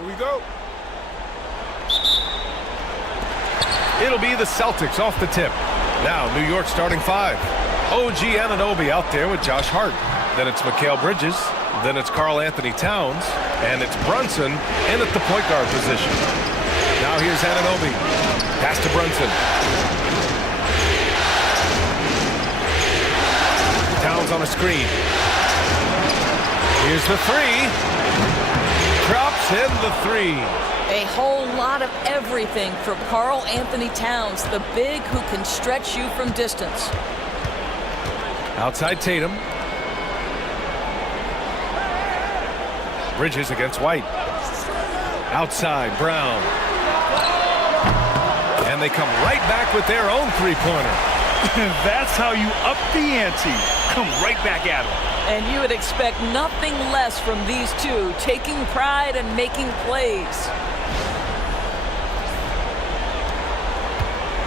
Here we go. It'll be the Celtics off the tip. Now, New York starting five. OG Anunoby out there with Josh Hart. Then it's Mikal Bridges. Then it's Karl Anthony Towns. And it's Brunson in at the point guard position. Now here's Anunoby. Pass to Brunson. Towns on a screen. Here's the three. Drops in the three. A whole lot of everything from Karl Anthony Towns, the big who can stretch you from distance. Outside Tatum. Bridges against White. Outside Brown. And they come right back with their own three-pointer. That's how you up the ante. Come right back at them. And you would expect nothing less from these two, taking pride and making plays.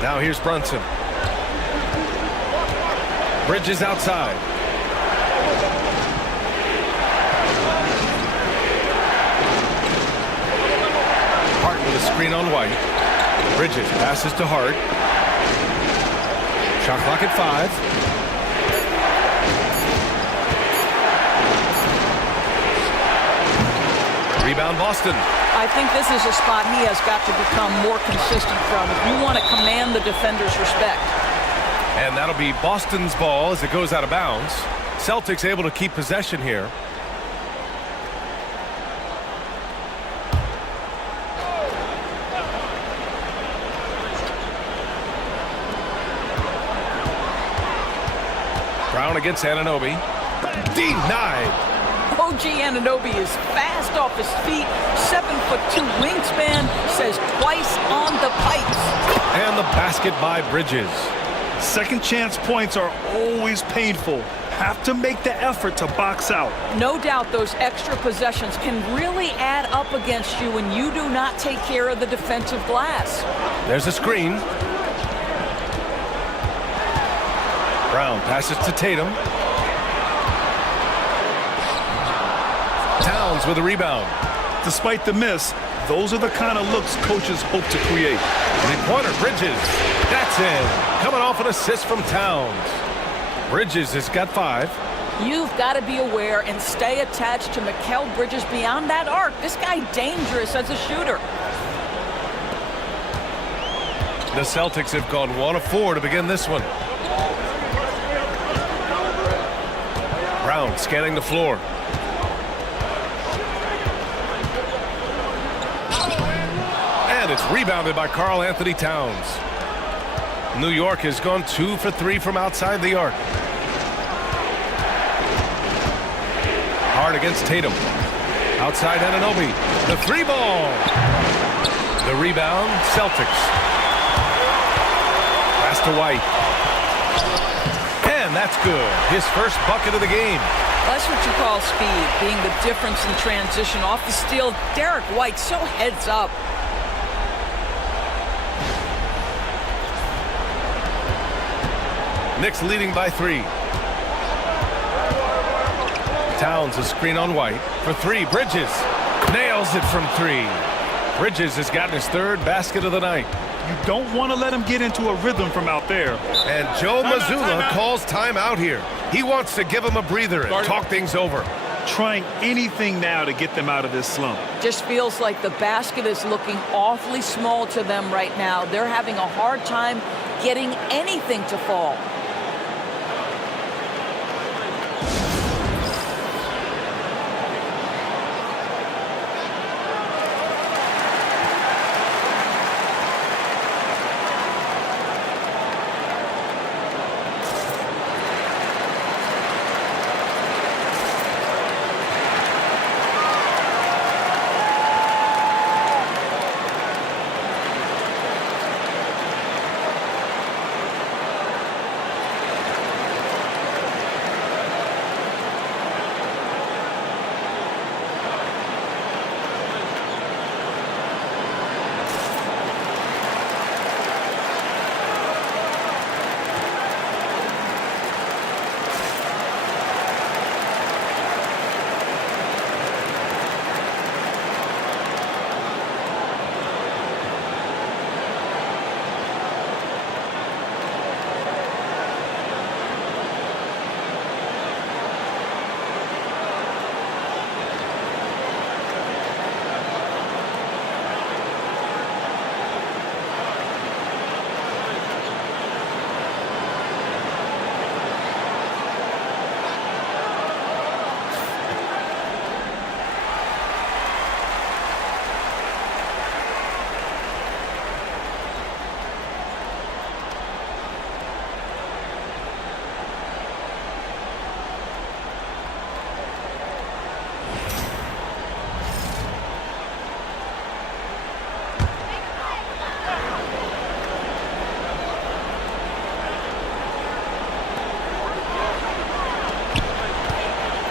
Now here's Brunson. Bridges outside. Hart with a screen on White. Bridges passes to Hart. Shot clock at 5. Rebound Boston. I think this is a spot he has got to become more consistent from if you want to command the defender's respect. And that'll be Boston's ball as it goes out of bounds. Celtics able to keep possession here. Brown against Anunoby. Denied. OG Anunoby is fast off his feet, 7'2" wingspan, says twice on the pipes. And the basket by Bridges. Second chance points are always painful. Have to make the effort to box out. No doubt those extra possessions can really add up against you when you do not take care of the defensive glass. There's a screen. Brown passes to Tatum. Towns with a rebound. Despite the miss, those are the kind of looks coaches hope to create. Three-pointer, Bridges. That's in. Coming off an assist from Towns. Bridges has got 5. You've got to be aware and stay attached to Mikal Bridges beyond that arc. This guy dangerous as a shooter. The Celtics have gone 1 of 4 to begin this one. Brown scanning the floor. And it's rebounded by Karl Anthony Towns. New York has gone 2 for 3 from outside the arc. Hard against Tatum. Outside Anunoby. The 3-ball. The rebound, Celtics. Pass to White. And that's good. His first bucket of the game. That's what you call speed, being the difference in transition. Off the steal, Derek White so heads up. Knicks leading by 3. Towns a screen on White. For 3, Bridges. Nails it from 3. Bridges has gotten his 3rd basket of the night. You don't want to let him get into a rhythm from out there. And Joe Mazzulla calls timeout here. He wants to give him a breather and talk things over. Trying anything now to get them out of this slump. Just feels like the basket is looking awfully small to them right now. They're having a hard time getting anything to fall.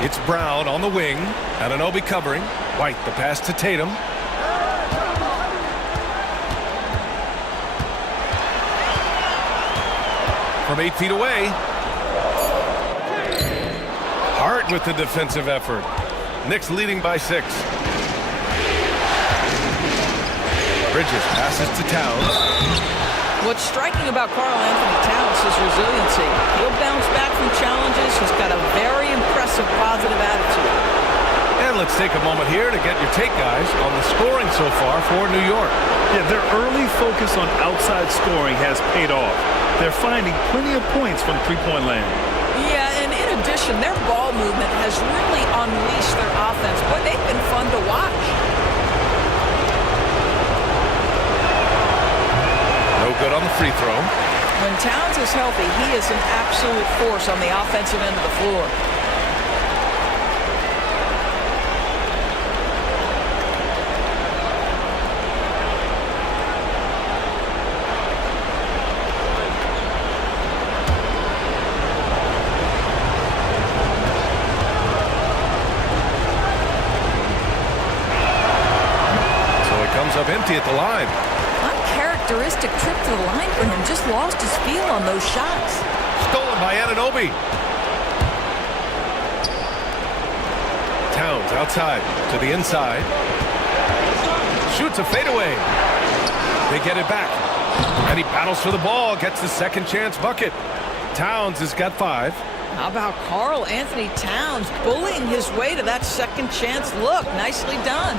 It's Brown on the wing. Anunoby covering. White, the pass to Tatum. From 8 feet away. Hart with the defensive effort. Knicks leading by 6. Bridges passes to Towns. What's striking about Karl-Anthony Towns is resiliency. He'll bounce back from challenges. He's got a very impressive positive attitude. And let's take a moment here to get your take, guys, on the scoring so far for New York. Yeah, their early focus on outside scoring has paid off. They're finding plenty of points from three-point land. Yeah, and in addition, their ball movement has really unleashed their offense. Boy, they've been fun to watch. No good on the free throw. When Towns is healthy, he is an absolute force on the offensive end of the floor. Up empty at the line. Uncharacteristic trip to the line for him. Just lost his feel on those shots. Stolen by Anunoby. Towns outside to the inside. Shoots a fadeaway. They get it back. And he battles for the ball. Gets the second chance bucket. Towns has got 5. How about Karl-Anthony Towns bullying his way to that second chance look? Nicely done.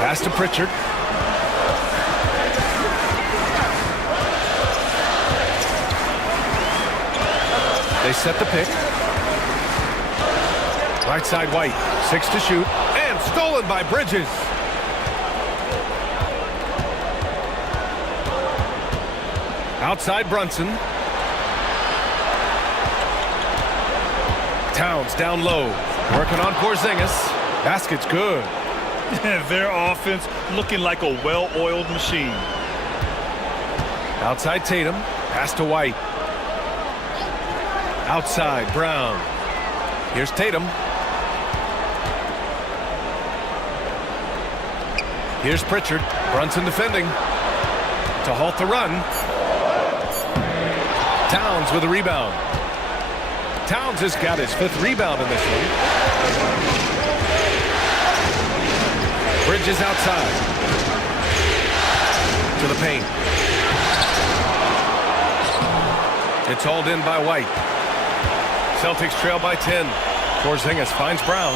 Pass to Pritchard. They set the pick. Right side White. 6 to shoot. And stolen by Bridges. Outside Brunson. Towns down low. Working on Porzingis. Basket's good. Their offense looking like a well-oiled machine. Outside Tatum. Pass to White. Outside Brown. Here's Tatum. Here's Pritchard. Brunson defending. To halt the run. Towns with a rebound. Towns has got his 5th rebound in this one. Bridges outside. To the paint. It's hauled in by White. Celtics trail by 10. Porzingis finds Brown.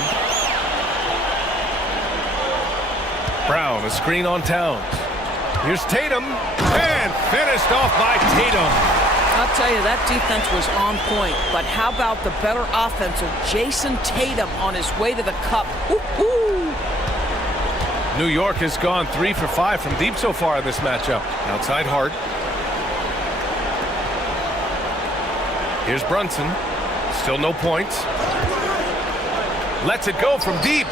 Brown, a screen on Towns. Here's Tatum. And finished off by Tatum. I'll tell you, that defense was on point. But how about the better offense of Jason Tatum on his way to the cup? Woo-hoo! New York has gone 3 for 5 from deep so far in this matchup. Outside Hart. Here's Brunson. Still no points. Lets it go from deep.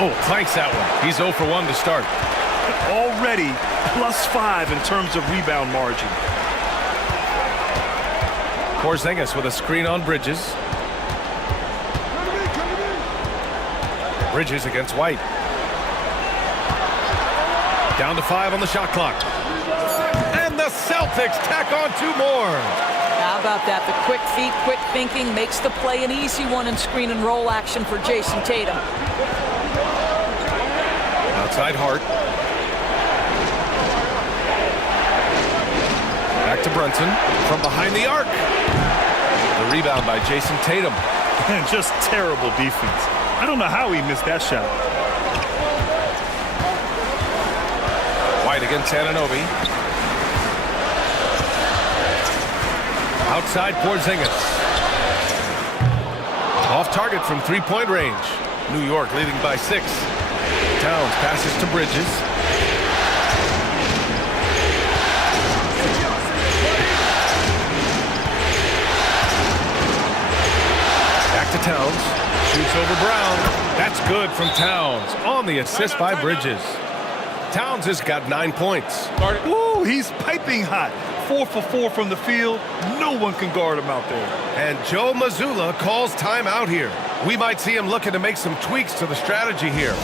Oh, clanks that one. He's 0 for 1 to start. Already +5 in terms of rebound margin. Porzingis with a screen on Bridges. Bridges against White. Down to 5 on the shot clock. And the Celtics tack on 2 more. How about that? The quick feet, quick thinking makes the play an easy one in screen and roll action for Jason Tatum. Outside Hart. Back to Brunson from behind the arc. The rebound by Jason Tatum. And just terrible defense. I don't know how he missed that shot. White against Anunoby. Outside Porzingis. Off target from 3-point range. New York leading by 6. Towns passes to Bridges. Back to Towns. Shoots over Brown. That's good from Towns. On the assist by Bridges. Towns has got 9 points. Ooh, he's piping hot. 4 for 4 from the field. No one can guard him out there. And Joe Mazzulla calls timeout here. We might see him looking to make some tweaks to the strategy here.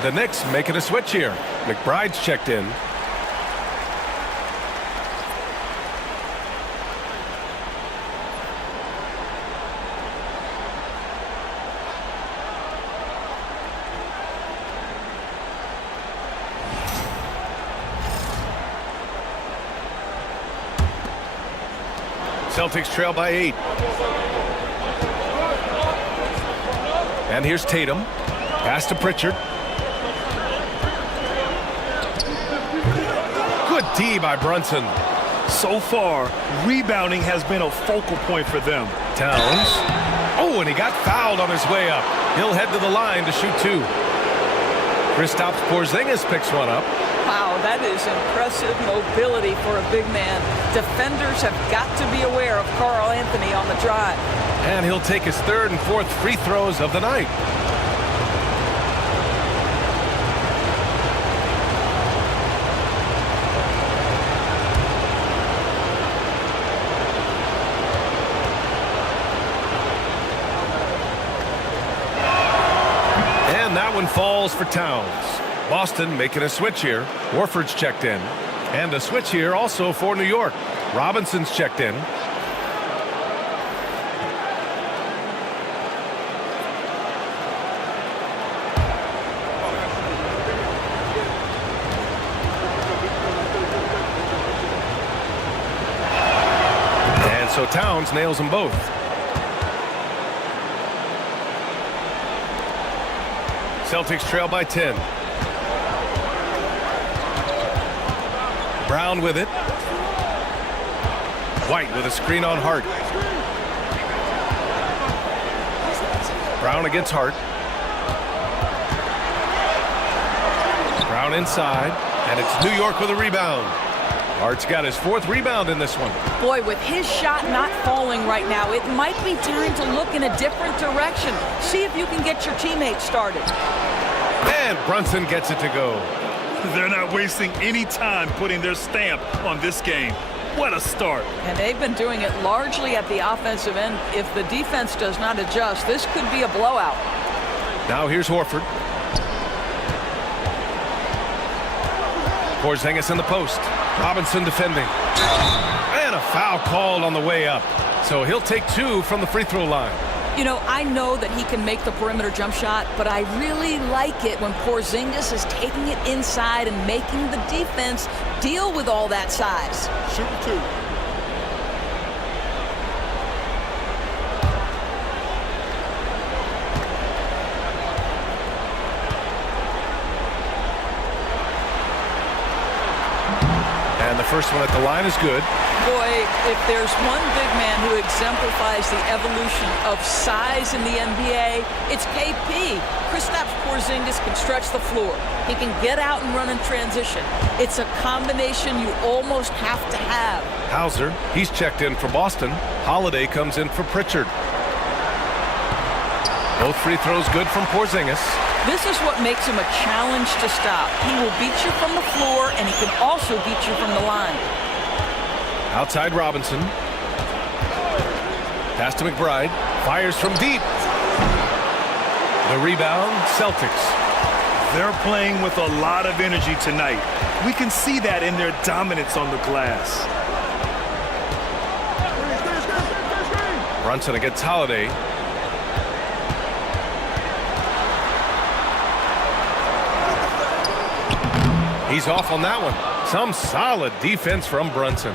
The Knicks making a switch here. McBride's checked in. Celtics trail by 8. And here's Tatum. Pass to Pritchard. Good D by Brunson. So far, rebounding has been a focal point for them. Towns. Oh, and he got fouled on his way up. He'll head to the line to shoot 2. Kristaps Porzingis picks one up. Wow, that is impressive mobility for a big man. Defenders have got to be aware of Karl Anthony on the drive. And he'll take his 3rd and 4th free throws of the night. And that one falls for Towns. Boston making a switch here. Warford's checked in. And a switch here also for New York. Robinson's checked in. And so Towns nails them both. Celtics trail by 10. Brown with it. White with a screen on Hart. Brown against Hart. Brown inside. And it's New York with a rebound. Hart's got his 4th rebound in this one. Boy, with his shot not falling right now, it might be time to look in a different direction. See if you can get your teammates started. And Brunson gets it to go. They're not wasting any time putting their stamp on this game. What a start. And they've been doing it largely at the offensive end. If the defense does not adjust, this could be a blowout. Now here's Horford. Porzingis in the post. Robinson defending. And a foul called on the way up. So he'll take 2 from the free throw line. You know, I know that he can make the perimeter jump shot, but I really like it when Porzingis is taking it inside and making the defense deal with all that size. Shooting 2. And the first one at the line is good. Boy, if there's one big man who exemplifies the evolution of size in the NBA, it's KP. Kristaps Porzingis can stretch the floor. He can get out and run in transition. It's a combination you almost have to have. Hauser, he's checked in for Boston. Holiday comes in for Pritchard. Both free throws good from Porzingis. This is what makes him a challenge to stop. He will beat you from the floor, and he can also beat you from the line. Outside Robinson. Pass to McBride. Fires from deep. The rebound, Celtics. They're playing with a lot of energy tonight. We can see that in their dominance on the glass. Brunson against Holiday. He's off on that one. Some solid defense from Brunson.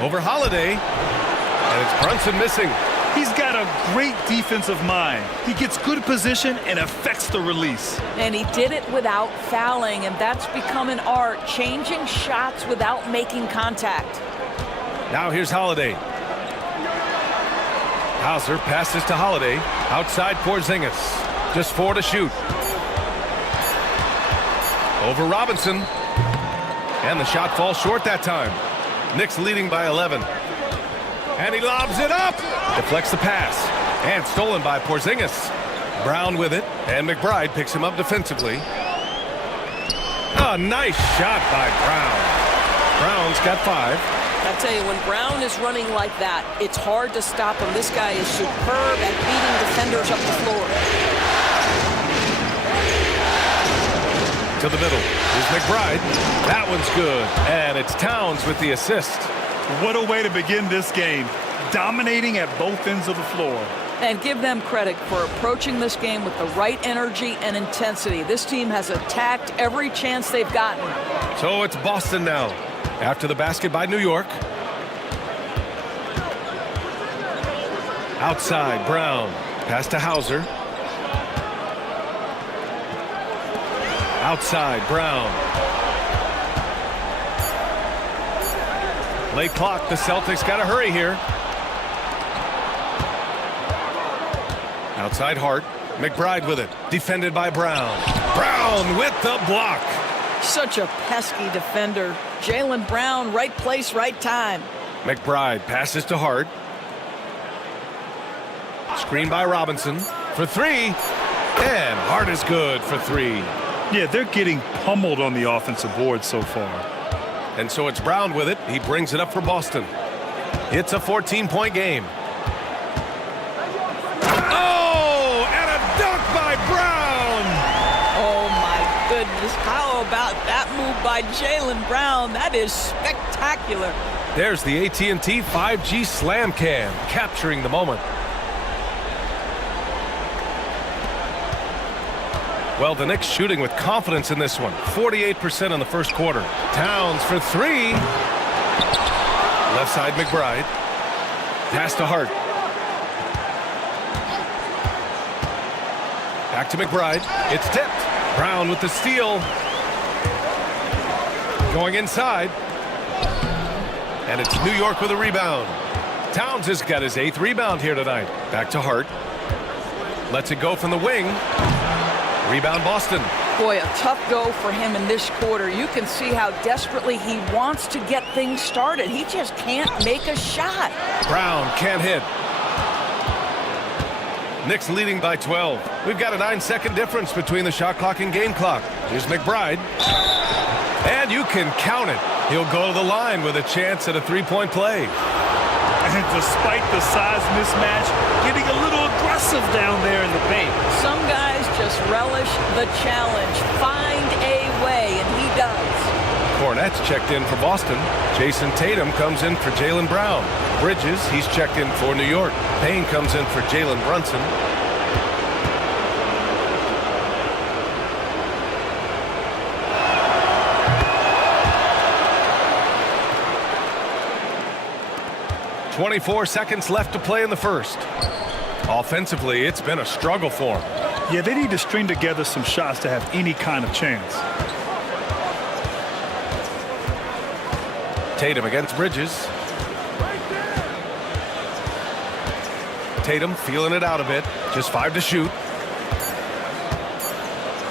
Over Holiday. And it's Brunson missing. He's got a great defensive mind. He gets good position and affects the release. And he did it without fouling, and that's become an art, changing shots without making contact. Now here's Holiday. Hauser passes to Holiday. Outside Porzingis. Just 4 to shoot. Over Robinson. And the shot falls short that time. Knicks leading by 11. And he lobs it up. Deflects the pass. And stolen by Porzingis. Brown with it. And McBride picks him up defensively. A nice shot by Brown. Brown's got 5. I tell you, when Brown is running like that, it's hard to stop him. This guy is superb at beating defenders up the floor. To the middle. Here's McBride. That one's good. And it's Towns with the assist. What a way to begin this game. Dominating at both ends of the floor. And give them credit for approaching this game with the right energy and intensity. This team has attacked every chance they've gotten. So it's Boston now. After the basket by New York. Outside, Brown. Pass to Hauser. Outside, Brown. Late clock. The Celtics got to hurry here. Outside Hart. McBride with it. Defended by Brown. Brown with the block. Such a pesky defender. Jaylen Brown, right place, right time. McBride passes to Hart. Screen by Robinson for 3. And Hart is good for 3. Yeah, they're getting pummeled on the offensive board so far. And so it's Brown with it. He brings it up for Boston. It's a 14-point game. Oh, and a dunk by Brown. Oh, my goodness. How about that move by Jaylen Brown? That is spectacular. There's the AT&T 5G Slam Cam, capturing the moment. Well, the Knicks shooting with confidence in this one. 48% in the first quarter. Towns for 3. Left side, McBride. Pass to Hart. Back to McBride. It's tipped. Brown with the steal. Going inside. And it's New York with a rebound. Towns has got his 8th rebound here tonight. Back to Hart. Lets it go from the wing. Rebound Boston. Boy, a tough go for him in this quarter. You can see how desperately he wants to get things started. He just can't make a shot. Brown can't hit. Knicks leading by 12. We've got a 9-second difference between the shot clock and game clock. Here's McBride. And you can count it. He'll go to the line with a chance at a 3-point play. And despite the size mismatch, getting a little aggressive down there in the paint. Some guys just relish the challenge. Find a way, and he does. Cornette's checked in for Boston. Jason Tatum comes in for Jaylen Brown. Bridges, he's checked in for New York. Payne comes in for Jalen Brunson. .24 seconds left to play in the first. Offensively, it's been a struggle for him. Yeah, they need to string together some shots to have any kind of chance. Tatum against Bridges. Tatum feeling it out a bit. Just 5 to shoot.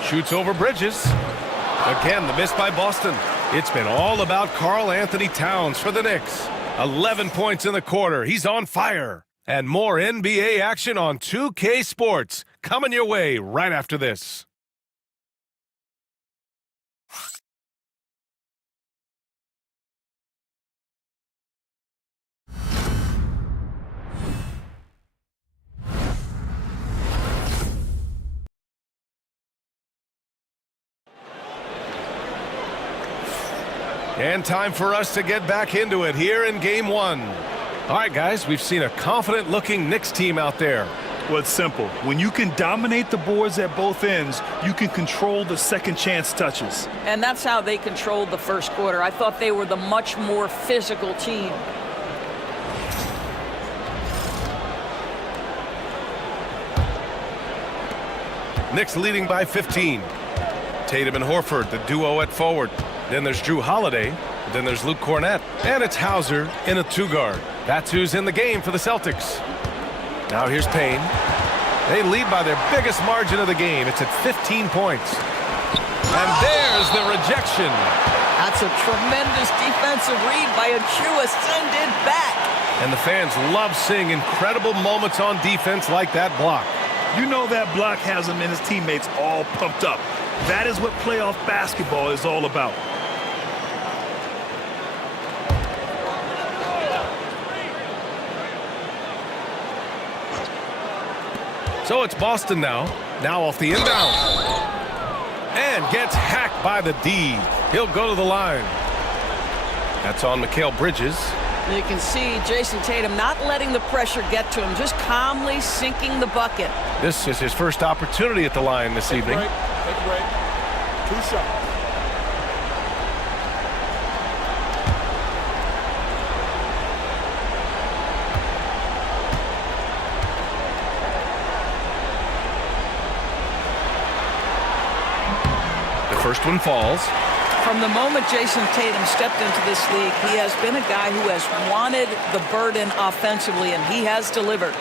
Shoots over Bridges. Again, the miss by Boston. It's been all about Karl Anthony Towns for the Knicks. 11 points in the quarter. He's on fire. And more NBA action on 2K Sports coming your way right after this. And time for us to get back into it here in game one. All right, guys, we've seen a confident-looking Knicks team out there. Well, it's simple. When you can dominate the boards at both ends, you can control the second chance touches. And that's how they controlled the first quarter. I thought they were the much more physical team. Knicks leading by 15. Tatum and Horford, the duo at forward. Then there's Drew Holiday. Then there's Luke Cornett. And it's Hauser in a two-guard. That's who's in the game for the Celtics. Now here's Payne. They lead by their biggest margin of the game. It's at 15 points. And there's the rejection. That's a tremendous defensive read by Achua. Send it back. And the fans love seeing incredible moments on defense like that block. You know that block has him and his teammates all pumped up. That is what playoff basketball is all about. So it's Boston now. Now off the inbound. And gets hacked by the D. He'll go to the line. That's on Mikal Bridges. You can see Jason Tatum not letting the pressure get to him, just calmly sinking the bucket. This is his first opportunity at the line this evening. Take a break. 2 shots. First one falls. From the moment Jason Tatum stepped into this league, he has been a guy who has wanted the burden offensively, and he has delivered.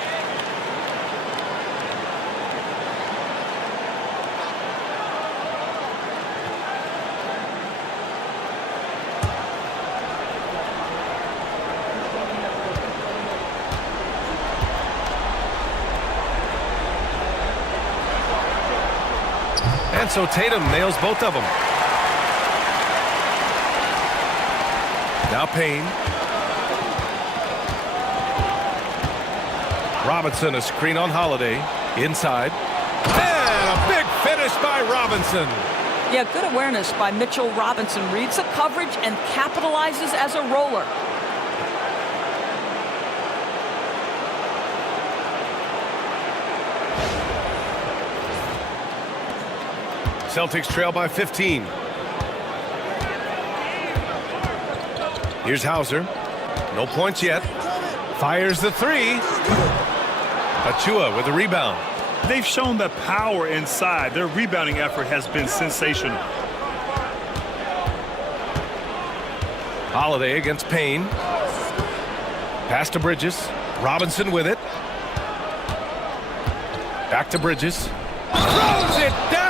And so Tatum nails both of them. Now Payne. Robinson, a screen on Holiday. Inside. And a big finish by Robinson. Yeah, good awareness by Mitchell Robinson. Reads the coverage and capitalizes as a roller. Celtics trail by 15. Here's Hauser. No points yet. Fires the three. Achua with the rebound. They've shown the power inside. Their rebounding effort has been sensational. Holiday against Payne. Pass to Bridges. Robinson with it. Back to Bridges. Throws it down.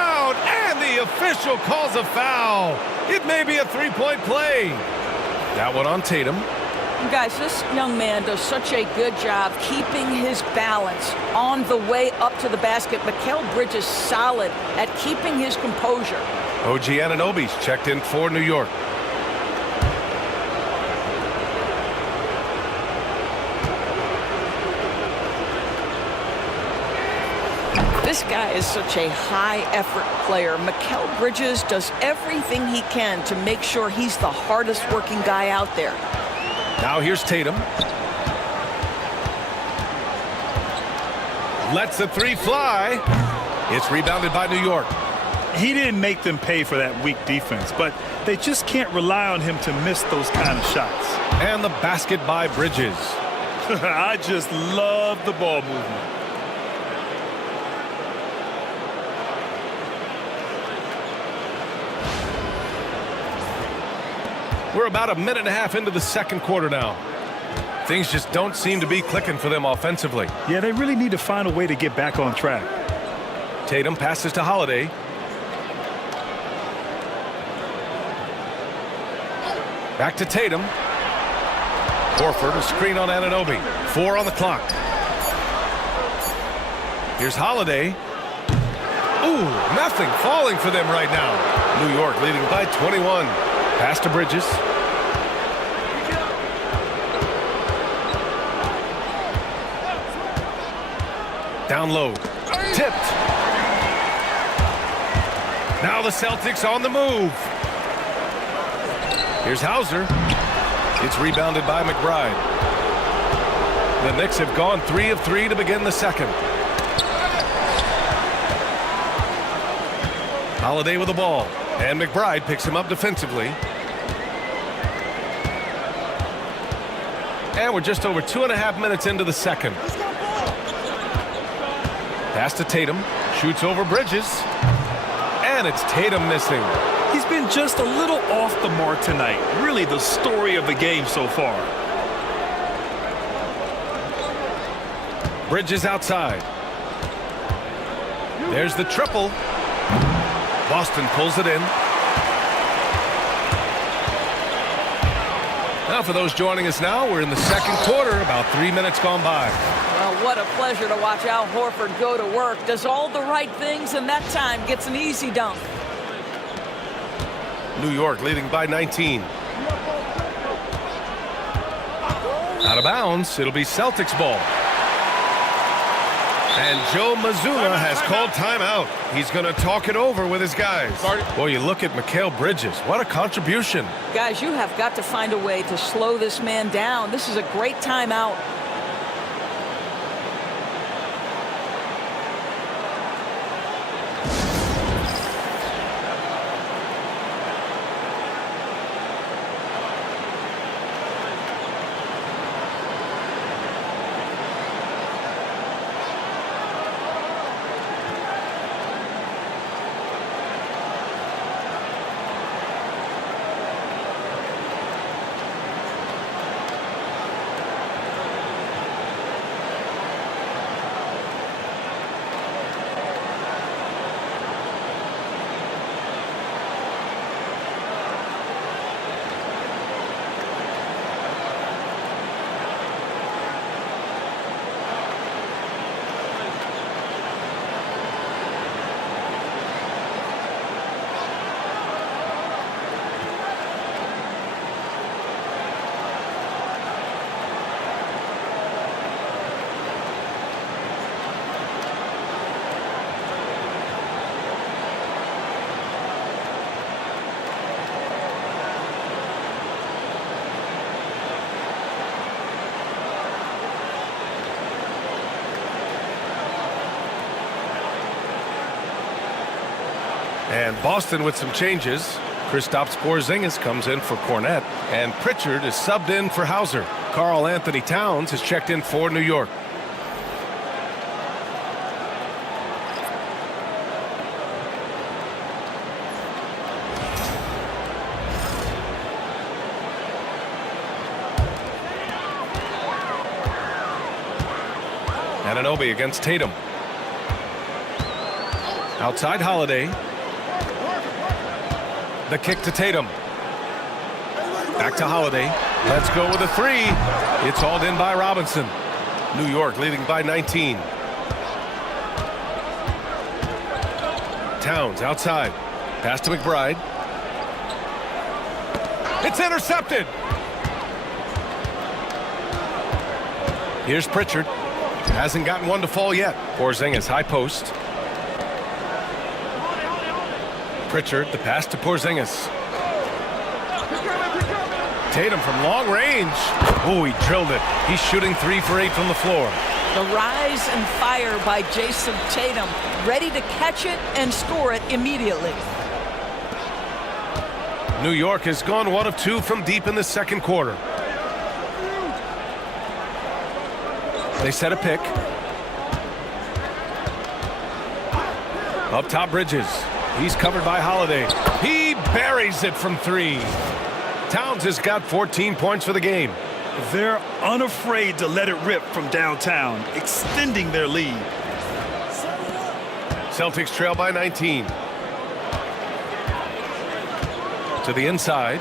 The official calls a foul. It may be a three-point play. That one on Tatum. Guys, this young man does such a good job keeping his balance on the way up to the basket. Mikal Bridges solid at keeping his composure. OG Anunoby's checked in for New York. This guy is such a high-effort player. Mikal Bridges does everything he can to make sure he's the hardest-working guy out there. Now here's Tatum. Lets the three fly. It's rebounded by New York. He didn't make them pay for that weak defense, but they just can't rely on him to miss those kind of shots. And the basket by Bridges. I just love the ball movement. We're about a minute and a half into the second quarter now. Things just don't seem to be clicking for them offensively. Yeah, they really need to find a way to get back on track. Tatum passes to Holiday. Back to Tatum. Horford, a screen on Anunoby. 4 on the clock. Here's Holiday. Ooh, nothing falling for them right now. New York leading by 21. Pass to Bridges. Down low. Tipped. Now the Celtics on the move. Here's Hauser. It's rebounded by McBride. The Knicks have gone 3 of 3 to begin the second. Holiday with the ball, and McBride picks him up defensively. And we're just over 2.5 minutes into the second. Pass to Tatum, shoots over Bridges, and it's Tatum missing. He's been just a little off the mark tonight. Really the story of the game so far. Bridges outside. There's the triple. Boston pulls it in. Now for those joining us now, we're in the second quarter, about 3 minutes gone by. Well, what a pleasure to watch Al Horford go to work. Does all the right things, and that time gets an easy dunk. New York leading by 19. Out of bounds, it'll be Celtics ball. And Joe Mazzulla has called timeout. He's going to talk it over with his guys. Boy, you look at Mikal Bridges. What a contribution. Guys, you have got to find a way to slow this man down. This is a great timeout. And Boston with some changes. Kristaps Porzingis comes in for Cornette, and Pritchard is subbed in for Hauser. Karl Anthony Towns has checked in for New York. Anunoby against Tatum. Outside Holiday. The kick to Tatum. Back to Holiday. Let's go with a three. It's hauled in by Robinson. New York leading by 19. Towns outside. Pass to McBride. It's intercepted. Here's Pritchard. Hasn't gotten one to fall yet. Porzingis high post. Pritchard, the pass to Porzingis. Tatum from long range. Oh, he drilled it. He's shooting 3 for 8 from the floor. The rise and fire by Jason Tatum, ready to catch it and score it immediately. New York has gone 1 of 2 from deep in the second quarter. They set a pick. Up top, Bridges. He's covered by Holiday. He buries it from 3. Towns has got 14 points for the game. They're unafraid to let it rip from downtown, extending their lead. Celtics trail by 19. To the inside.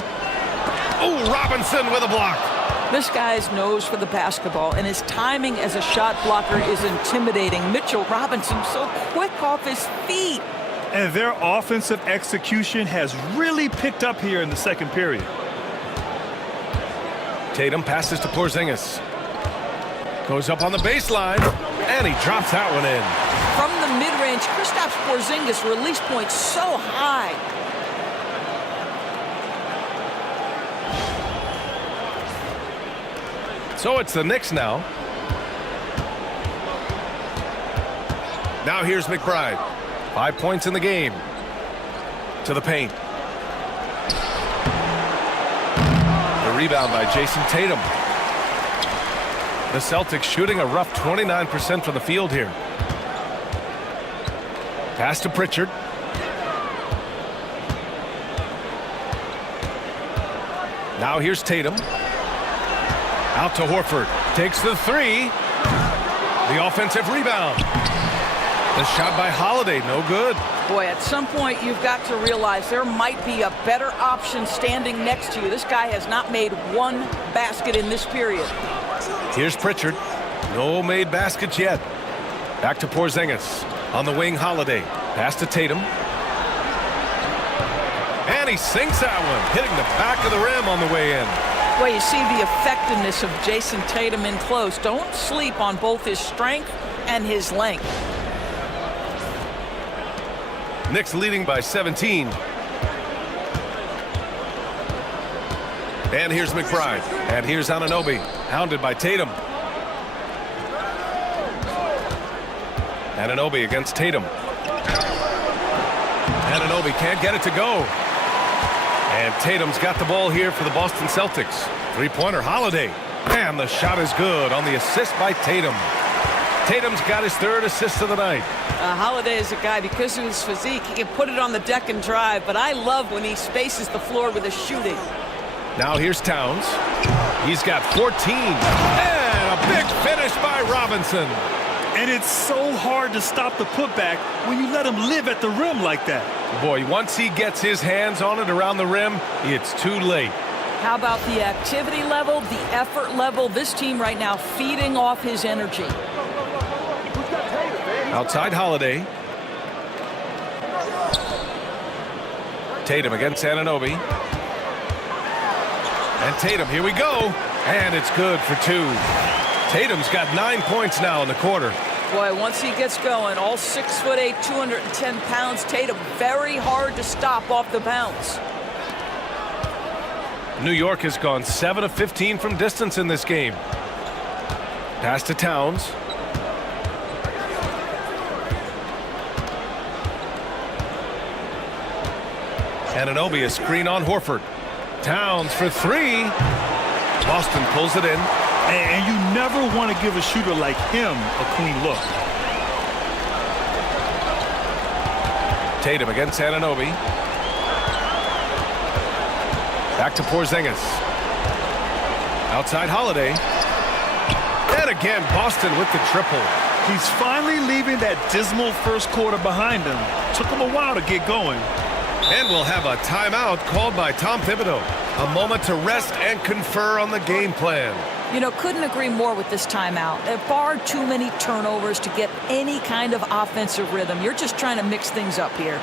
Oh, Robinson with a block. This guy's nose for the basketball, and his timing as a shot blocker is intimidating. Mitchell Robinson so quick off his feet. And their offensive execution has really picked up here in the second period. Tatum passes to Porzingis. Goes up on the baseline, and he drops that one in. From the mid-range, Kristaps Porzingis release point so high. So it's the Knicks now. Now here's McBride. 5 points in the game. To the paint. The rebound by Jason Tatum. The Celtics shooting a rough 29% from the field here. Pass to Pritchard. Now here's Tatum. Out to Horford. Takes the three. The offensive rebound. The shot by Holiday, no good. Boy, at some point you've got to realize there might be a better option standing next to you. This guy has not made one basket in this period. Here's Pritchard. No made baskets yet. Back to Porzingis. On the wing, Holiday. Pass to Tatum. And he sinks that one, hitting the back of the rim on the way in. Well, you see the effectiveness of Jason Tatum in close. Don't sleep on both his strength and his length. Knicks leading by 17. And here's McBride. And here's Anunoby, hounded by Tatum. Anunoby against Tatum. Anunoby can't get it to go. And Tatum's got the ball here for the Boston Celtics. Three-pointer, Holiday. And the shot is good on the assist by Tatum. Tatum's got his third assist of the night. Holiday is a guy, because of his physique, he can put it on the deck and drive, but I love when he spaces the floor with his shooting. Now here's Towns. He's got 14. And a big finish by Robinson. And it's so hard to stop the putback when you let him live at the rim like that. Boy, once he gets his hands on it around the rim, it's too late. How about the activity level, the effort level? This team right now feeding off his energy. Outside Holiday. Tatum against Anunoby. And Tatum, here we go. And it's good for two. Tatum's got 9 points now in the quarter. Boy, once he gets going, all 6'8", 210 pounds, Tatum very hard to stop off the bounce. New York has gone 7 of 15 from distance in this game. Pass to Towns. Anunoby, a screen on Horford. Towns for three. Boston pulls it in. And you never want to give a shooter like him a clean look. Tatum against Anunoby. Back to Porzingis. Outside Holiday. And again, Boston with the triple. He's finally leaving that dismal first quarter behind him. Took him a while to get going. And we'll have a timeout called by Tom Thibodeau. A moment to rest and confer on the game plan. You know, couldn't agree more with this timeout. There are far too many turnovers to get any kind of offensive rhythm. You're just trying to mix things up here.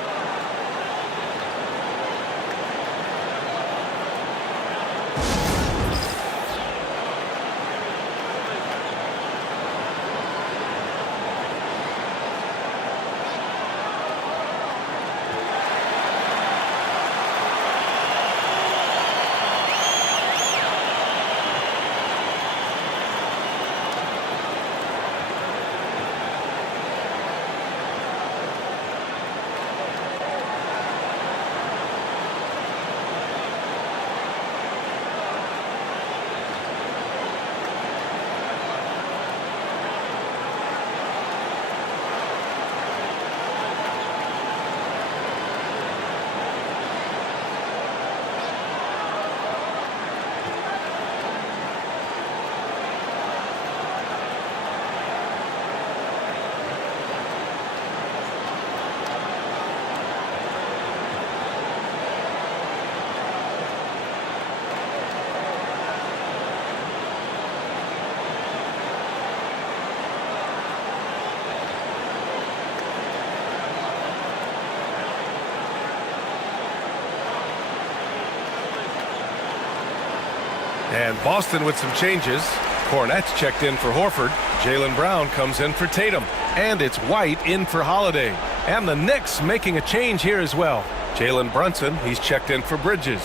And Boston with some changes. Cornette's checked in for Horford. Jaylen Brown comes in for Tatum. And it's White in for Holiday. And the Knicks making a change here as well. Jalen Brunson, he's checked in for Bridges.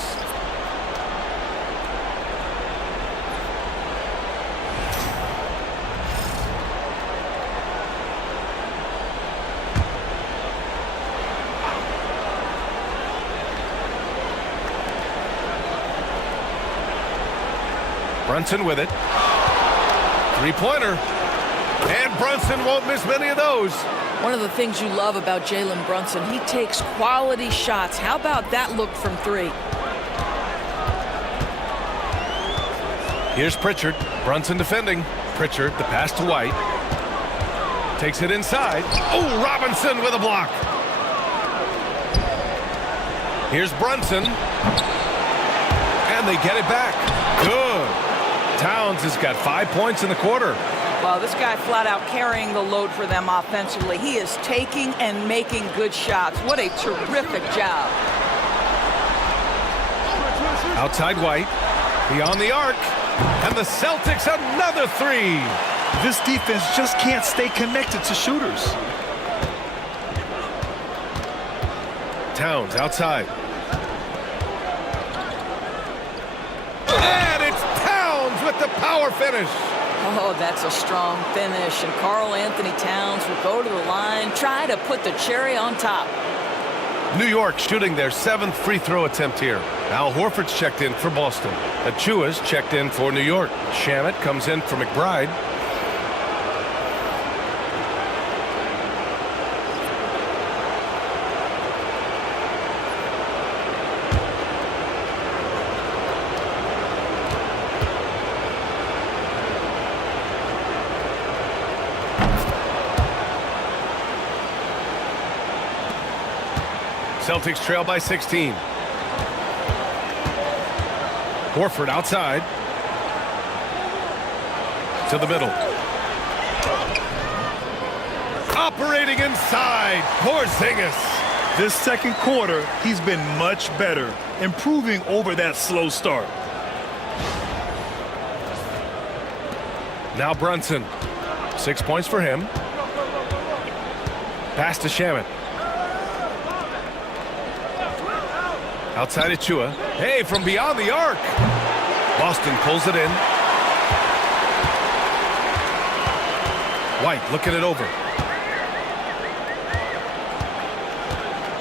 Brunson with it. Three-pointer. And Brunson won't miss many of those. One of the things you love about Jalen Brunson, he takes quality shots. How about that look from three? Here's Pritchard. Brunson defending. Pritchard, the pass to White. Takes it inside. Oh, Robinson with a block. Here's Brunson. And they get it back. Good. Towns has got 5 points in the quarter. Well, this guy flat out carrying the load for them offensively. He is taking and making good shots. What a terrific job. Outside White. Beyond the arc. And the Celtics another three. This defense just can't stay connected to shooters. Towns outside. And it's Towns with the power finish. Oh, that's a strong finish. And Karl Anthony Towns will go to the line, try to put the cherry on top. New York shooting their 7th free throw attempt here. Al Horford's checked in for Boston. Achua's checked in for New York. Shamet comes in for McBride. Celtics trail by 16. Horford outside. To the middle. Operating inside. Porzingis. This second quarter, he's been much better, improving over that slow start. Now Brunson. 6 points for him. Pass to Shamet. Outside Achua. Hey, from beyond the arc. Boston pulls it in. White looking it over.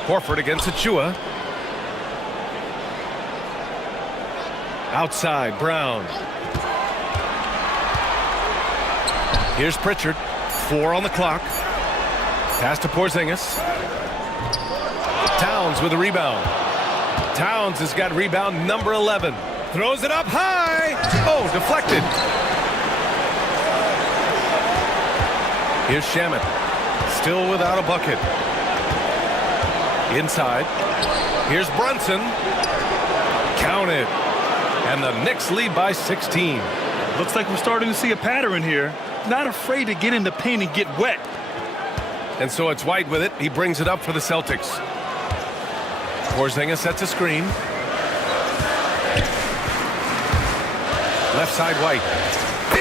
Horford against Achua. Outside, Brown. Here's Pritchard. 4 on the clock. Pass to Porzingis. Towns with a rebound. Towns has got rebound number 11. Throws it up high. Oh, deflected. Here's Shamet. Still without a bucket. Inside. Here's Brunson. Counted. And the Knicks lead by 16. Looks like we're starting to see a pattern here. Not afraid to get in the paint and get wet. And so it's White with it. He brings it up for the Celtics. Porzingis sets a screen. Left side White.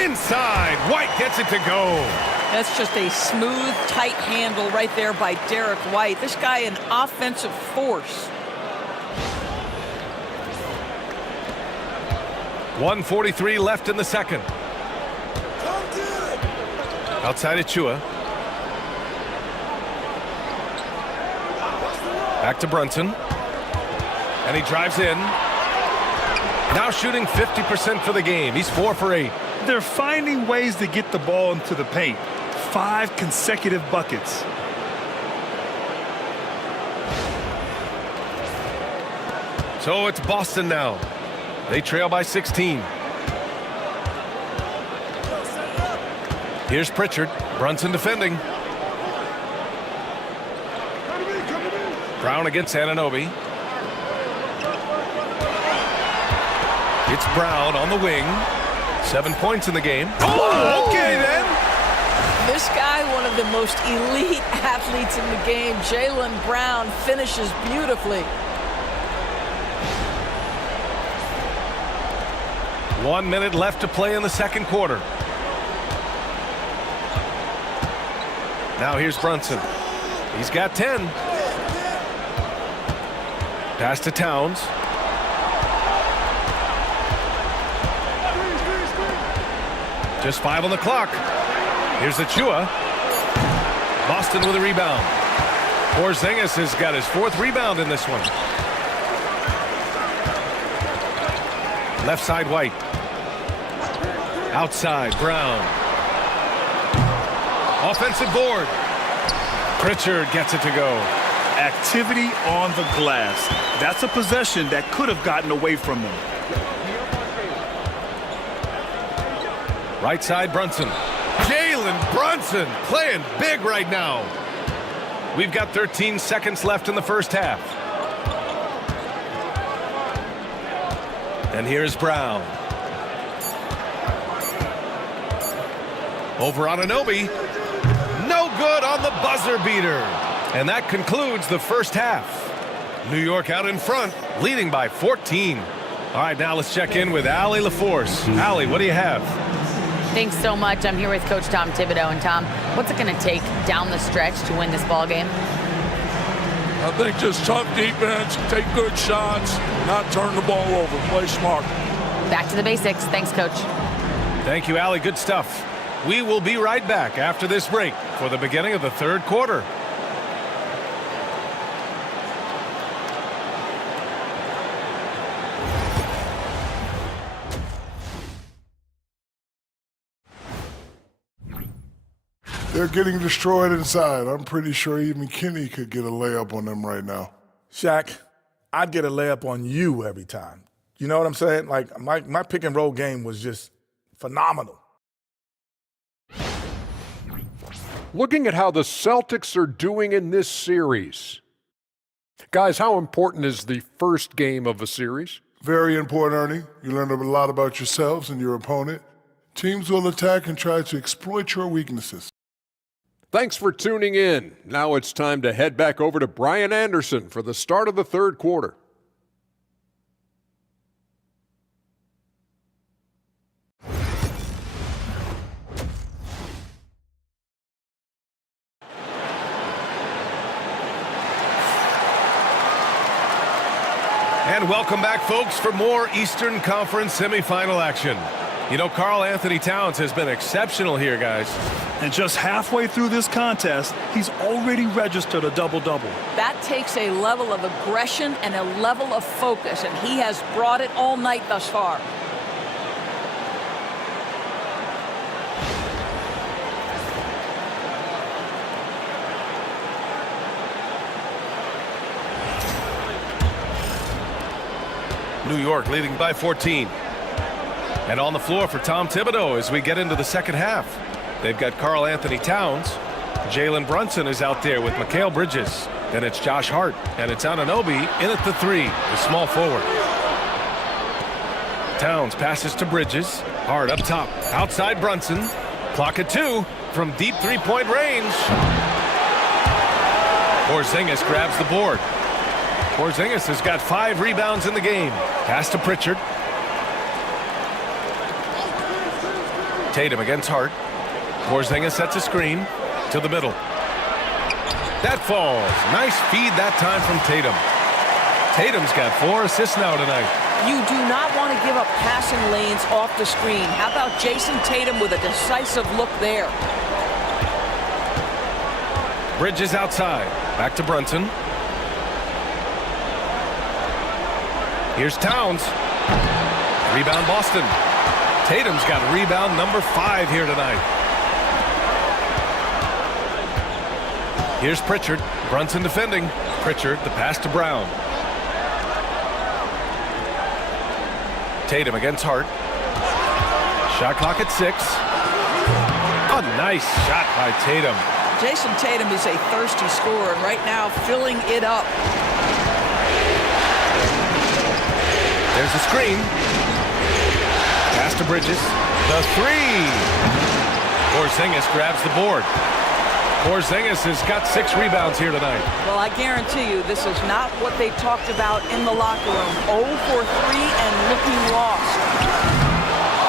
Inside. White gets it to go. That's just a smooth, tight handle right there by Derek White. This guy an offensive force. 1:43 left in the second. Outside Achua. Back to Brunson. And he drives in. Now shooting 50% for the game. He's 4 for 8. They're finding ways to get the ball into the paint. 5 consecutive buckets. So it's Boston now. They trail by 16. Here's Pritchard. Brunson defending. Brown against Anunoby. It's Brown on the wing. 7 points in the game. Oh, okay then. This guy, one of the most elite athletes in the game, Jaylen Brown, finishes beautifully. 1 minute left to play in the second quarter. Now here's Brunson. He's got 10. Pass to Towns. Just 5 on the clock. Here's Achua. Boston with a rebound. Porzingis has got his 4th rebound in this one. Left side White. Outside, Brown. Offensive board. Pritchard gets it to go. Activity on the glass. That's a possession that could have gotten away from them. Right side, Brunson. Jalen Brunson playing big right now. We've got 13 seconds left in the first half. And here's Brown. Over on Anunoby. No good on the buzzer beater. And that concludes the first half. New York out in front, leading by 14. All right, now let's check in with Allie LaForce. Allie, what do you have? Thanks so much. I'm here with Coach Tom Thibodeau. And Tom, what's it going to take down the stretch to win this ball game? I think just tough defense, take good shots, not turn the ball over, play smart. Back to the basics. Thanks, Coach. Thank you, Allie. Good stuff. We will be right back after this break for the beginning of the third quarter. They're getting destroyed inside. I'm pretty sure even Kenny could get a layup on them right now. Shaq, I'd get a layup on you every time. You know what I'm saying? Like, my pick and roll game was just phenomenal. Looking at how the Celtics are doing in this series. Guys, how important is the first game of a series? Very important, Ernie. You learn a lot about yourselves and your opponent. Teams will attack and try to exploit your weaknesses. Thanks for tuning in. Now it's time to head back over to Brian Anderson for the start of the third quarter. And welcome back, folks, for more Eastern Conference semifinal action. You know, Karl Anthony Towns has been exceptional here, guys. And just halfway through this contest, he's already registered a double-double. That takes a level of aggression and a level of focus, and he has brought it all night thus far. New York leading by 14. And on the floor for Tom Thibodeau as we get into the second half. They've got Karl Anthony Towns. Jalen Brunson is out there with Mikal Bridges. Then it's Josh Hart. And it's Anunoby in at the three, the small forward. Towns passes to Bridges. Hart up top. Outside Brunson. Clock at 2 from deep three-point range. Porzingis grabs the board. Porzingis has got 5 rebounds in the game. Pass to Pritchard. Tatum against Hart. Porzingis sets a screen to the middle. That falls. Nice feed that time from Tatum. Tatum's got 4 assists now tonight. You do not want to give up passing lanes off the screen. How about Jason Tatum with a decisive look there? Bridges outside. Back to Brunson. Here's Towns. Rebound Boston. Tatum's got rebound number 5 here tonight. Here's Pritchard. Brunson defending. Pritchard, the pass to Brown. Tatum against Hart. Shot clock at 6. A nice shot by Tatum. Jason Tatum is a thirsty scorer, and right now filling it up. There's a screen. Pass to Bridges. The 3. Porzingis grabs the board. Porzingis has got 6 rebounds here tonight. Well, I guarantee you this is not what they talked about in the locker room. 0 for 3 and looking lost.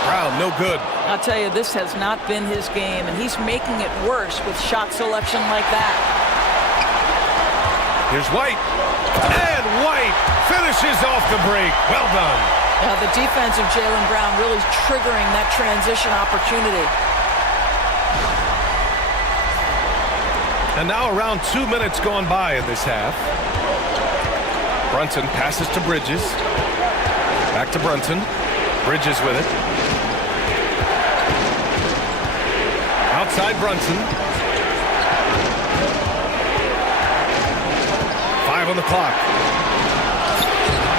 Brown, no good. I'll tell you, this has not been his game, and he's making it worse with shot selection like that. Here's White. And White finishes off the break. Well done. Now, the defense of Jaylen Brown really triggering that transition opportunity. And now around 2 minutes gone by in this half. Brunson passes to Bridges. Back to Brunson. Bridges with it. inside Brunson. 5 on the clock.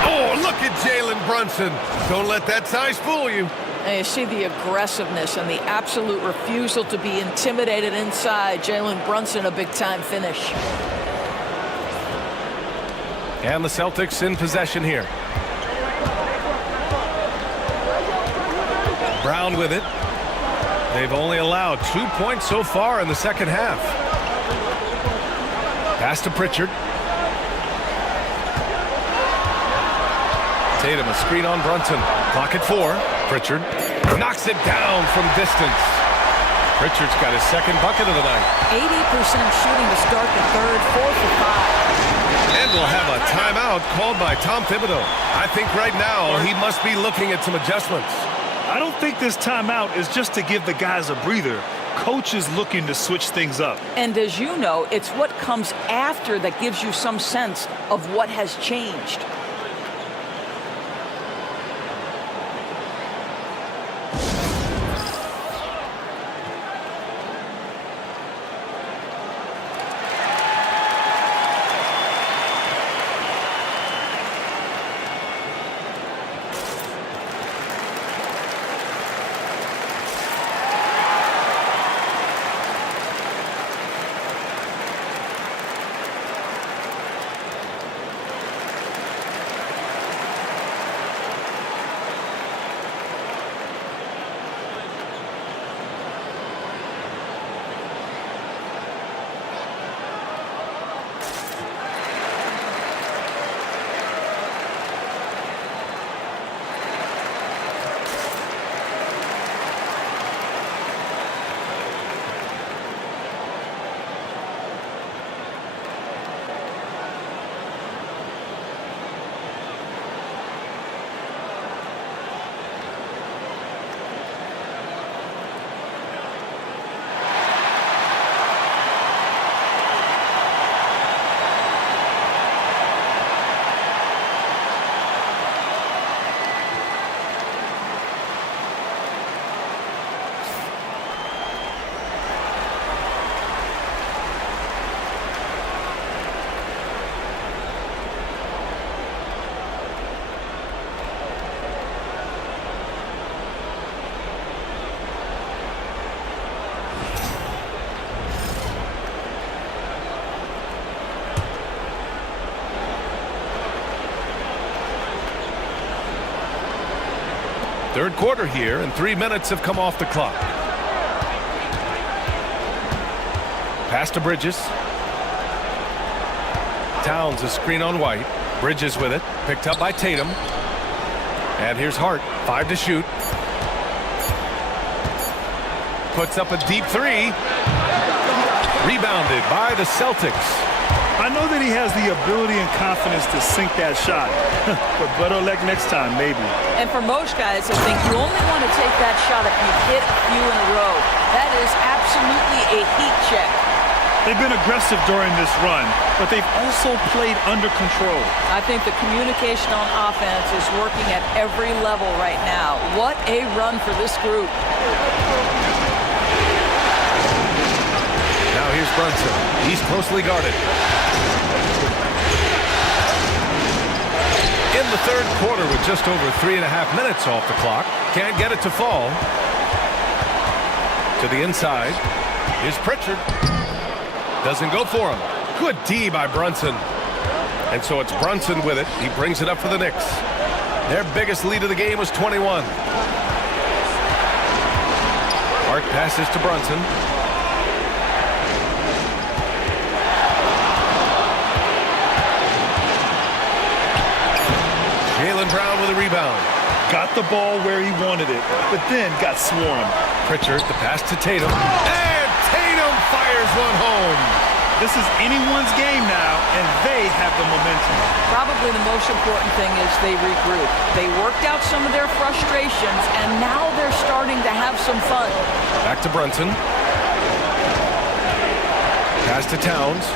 Oh, look at Jalen Brunson. Don't let that size fool you. And you see the aggressiveness and the absolute refusal to be intimidated inside. Jalen Brunson, a big-time finish. And the Celtics in possession here. Brown with it. They've only allowed 2 points so far in the second half. Pass to Pritchard. Tatum, a screen on Brunson. Clock at 4. Pritchard knocks it down from distance. Pritchard's got his second bucket of the night. 80% shooting to start the third, 4 for 5. And we'll have a timeout called by Tom Thibodeau. I think right now he must be looking at some adjustments. I don't think this timeout is just to give the guys a breather. Coach is looking to switch things up. And as you know, it's what comes after that gives you some sense of what has changed. Third quarter here, and 3 minutes have come off the clock. Pass to Bridges. Towns, a screen on White. Bridges with it. Picked up by Tatum. And here's Hart. 5 to shoot. Puts up a deep 3. Rebounded by the Celtics. I know that he has the ability and confidence to sink that shot, but better luck next time, maybe. And for most guys, I think you only want to take that shot if you hit a few in a row. That is absolutely a heat check. They've been aggressive during this run, but they've also played under control. I think the communication on offense is working at every level right now. What a run for this group. Now here's Brunson. He's closely guarded. In the third quarter with just over 3.5 minutes off the clock. Can't get it to fall. To the inside. Here's Pritchard. Doesn't go for him. Good D by Brunson. And so it's Brunson with it. He brings it up for the Knicks. Their biggest lead of the game was 21. Hart passes to Brunson. Jalen Brown with a rebound. Got the ball where he wanted it, but then got swarmed. Pritchard, the pass to Tatum. And Tatum fires one home. This is anyone's game now, and they have the momentum. Probably the most important thing is they regroup. They worked out some of their frustrations, and now they're starting to have some fun. Back to Brunson. Pass to Towns.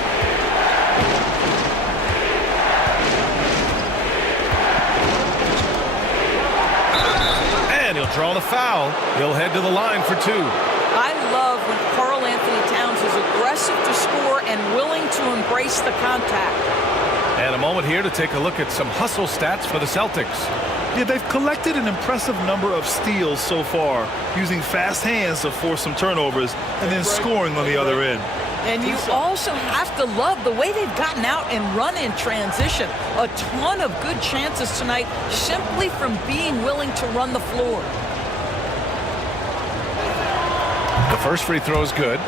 And he'll draw the foul. He'll head to the line for 2. I love when Karl aggressive to score and willing to embrace the contact. And a moment here to take a look at some hustle stats for the Celtics. Yeah, they've collected an impressive number of steals so far, using fast hands to force some turnovers and then scoring on the other end. And you also have to love the way they've gotten out and run in transition. A ton of good chances tonight simply from being willing to run the floor. The first free throw is good.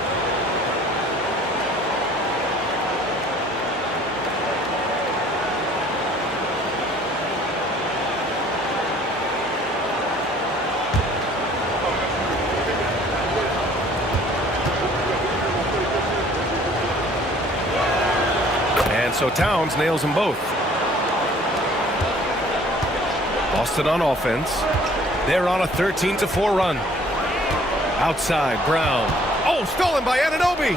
So Towns nails them both. Boston on offense. They're on a 13-4 run. Outside, Brown. Oh, stolen by Anunoby.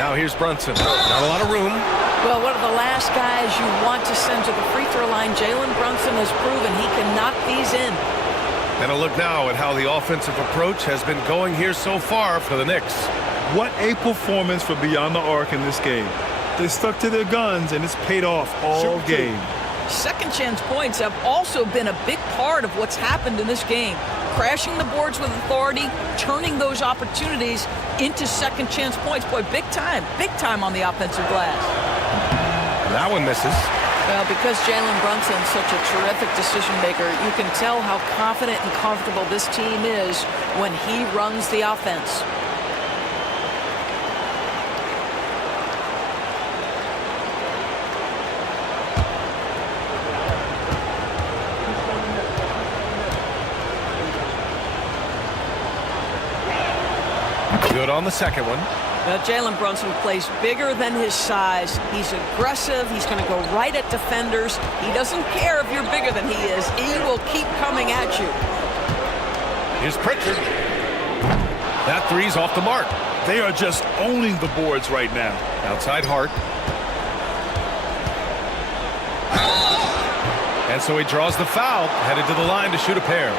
Now here's Brunson. Not a lot of room. Well, one of the last guys you want to send to the free throw line, Jalen Brunson has proven he can knock these in. And a look now at how the offensive approach has been going here so far for the Knicks. What a performance for Beyond the Arc in this game. They stuck to their guns, and it's paid off all game. Second chance points have also been a big part of what's happened in this game. Crashing the boards with authority, turning those opportunities into second chance points. Boy, big time on the offensive glass. That one misses. Well, because Jalen Brunson's such a terrific decision maker, you can tell how confident and comfortable this team is when he runs the offense. Good on the second one. Jalen Brunson plays bigger than his size. He's aggressive. He's going to go right at defenders. He doesn't care if you're bigger than he is. He will keep coming at you. Here's Pritchard. That three's off the mark. They are just owning the boards right now. Outside Hart. And so he draws the foul, headed to the line to shoot a pair.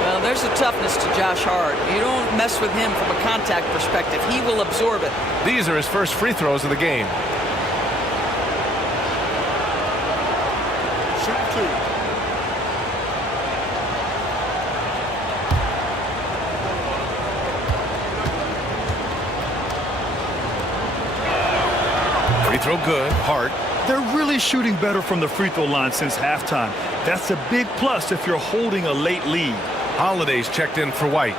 Well, there's a toughness to Josh Hart. You don't mess with him from a contact perspective. He will absorb it. These are his first free throws of the game. Shoot two. Free throw good. Hart. They're really shooting better from the free throw line since halftime. That's a big plus if you're holding a late lead. Holiday's checked in for White.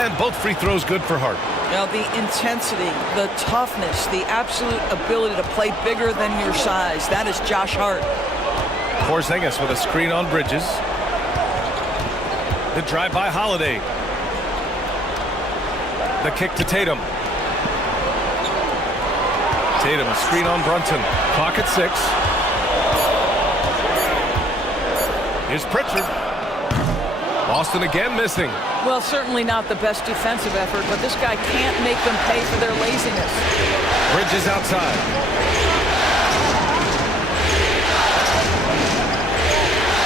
And both free throws good for Hart. Now, the intensity, the toughness, the absolute ability to play bigger than your size. That is Josh Hart. Porzingis with a screen on Bridges. The drive by Holiday. The kick to Tatum. Tatum, a screen on Brunson. Clock at 6. Here's Pritchard. Boston again missing. Well, certainly not the best defensive effort, but this guy can't make them pay for their laziness. Bridges outside.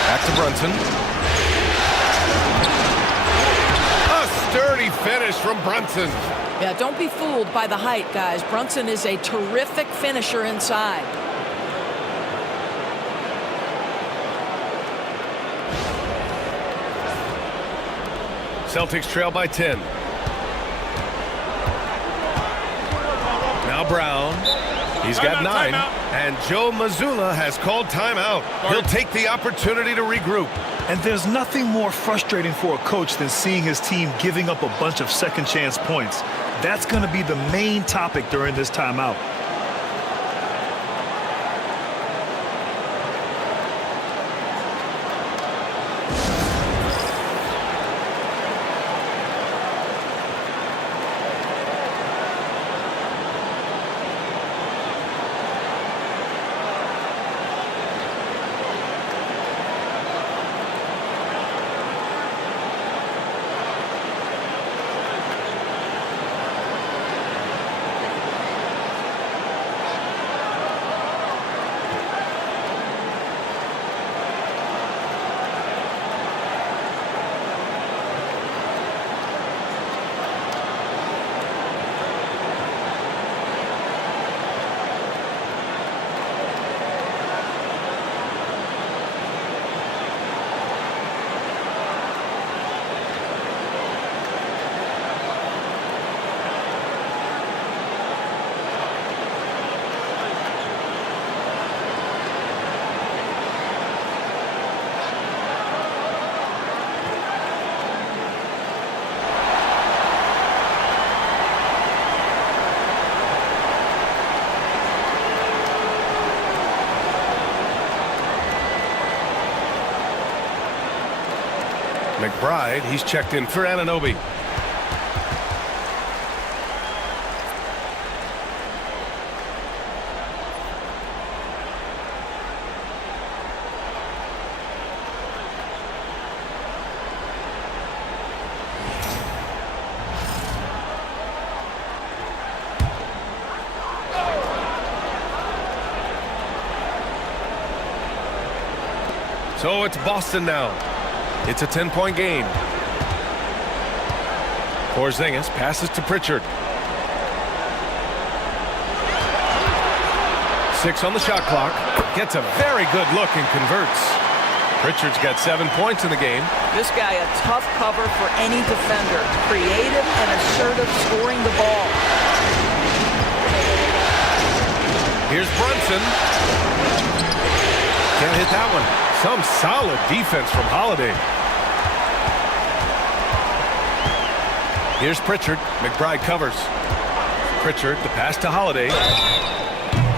Back to Brunson. A sturdy finish from Brunson. Yeah, don't be fooled by the height, guys. Brunson is a terrific finisher inside. Celtics trail by 10. Now Brown. He's got 9. And Joe Mazzulla has called timeout. He'll take the opportunity to regroup. And there's nothing more frustrating for a coach than seeing his team giving up a bunch of second chance points. That's going to be the main topic during this timeout. McBride, he's checked in for Anunoby. So it's Boston now. It's a 10-point game. Porzingis passes to Pritchard. 6 on the shot clock. Gets a very good look and converts. Pritchard's got 7 points in the game. This guy a tough cover for any defender. Creative and assertive scoring the ball. Here's Brunson. Can't hit that one. Some solid defense from Holiday. Here's Pritchard. McBride covers. Pritchard, the pass to Holiday.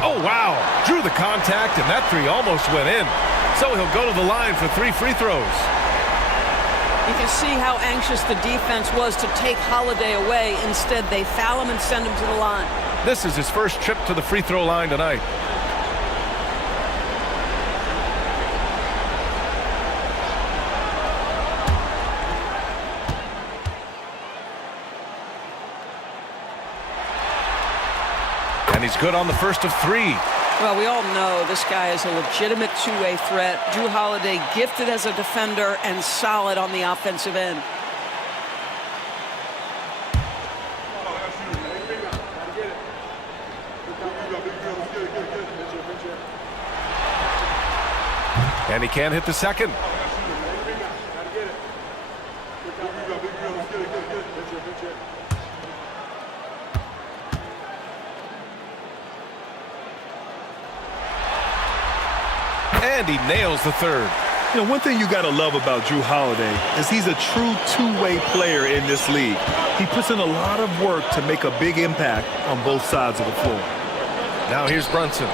Oh, wow. Drew the contact, and that three almost went in. So he'll go to the line for 3 free throws. You can see how anxious the defense was to take Holiday away. Instead, they foul him and send him to the line. This is his first trip to the free throw line tonight. And he's good on the first of 3. Well, we all know this guy is a legitimate two-way threat. Drew Holiday gifted as a defender and solid on the offensive end. And he can't hit the second. And he nails the third. You know, one thing you got to love about Drew Holiday is he's a true two-way player in this league. He puts in a lot of work to make a big impact on both sides of the floor. Now here's Brunson.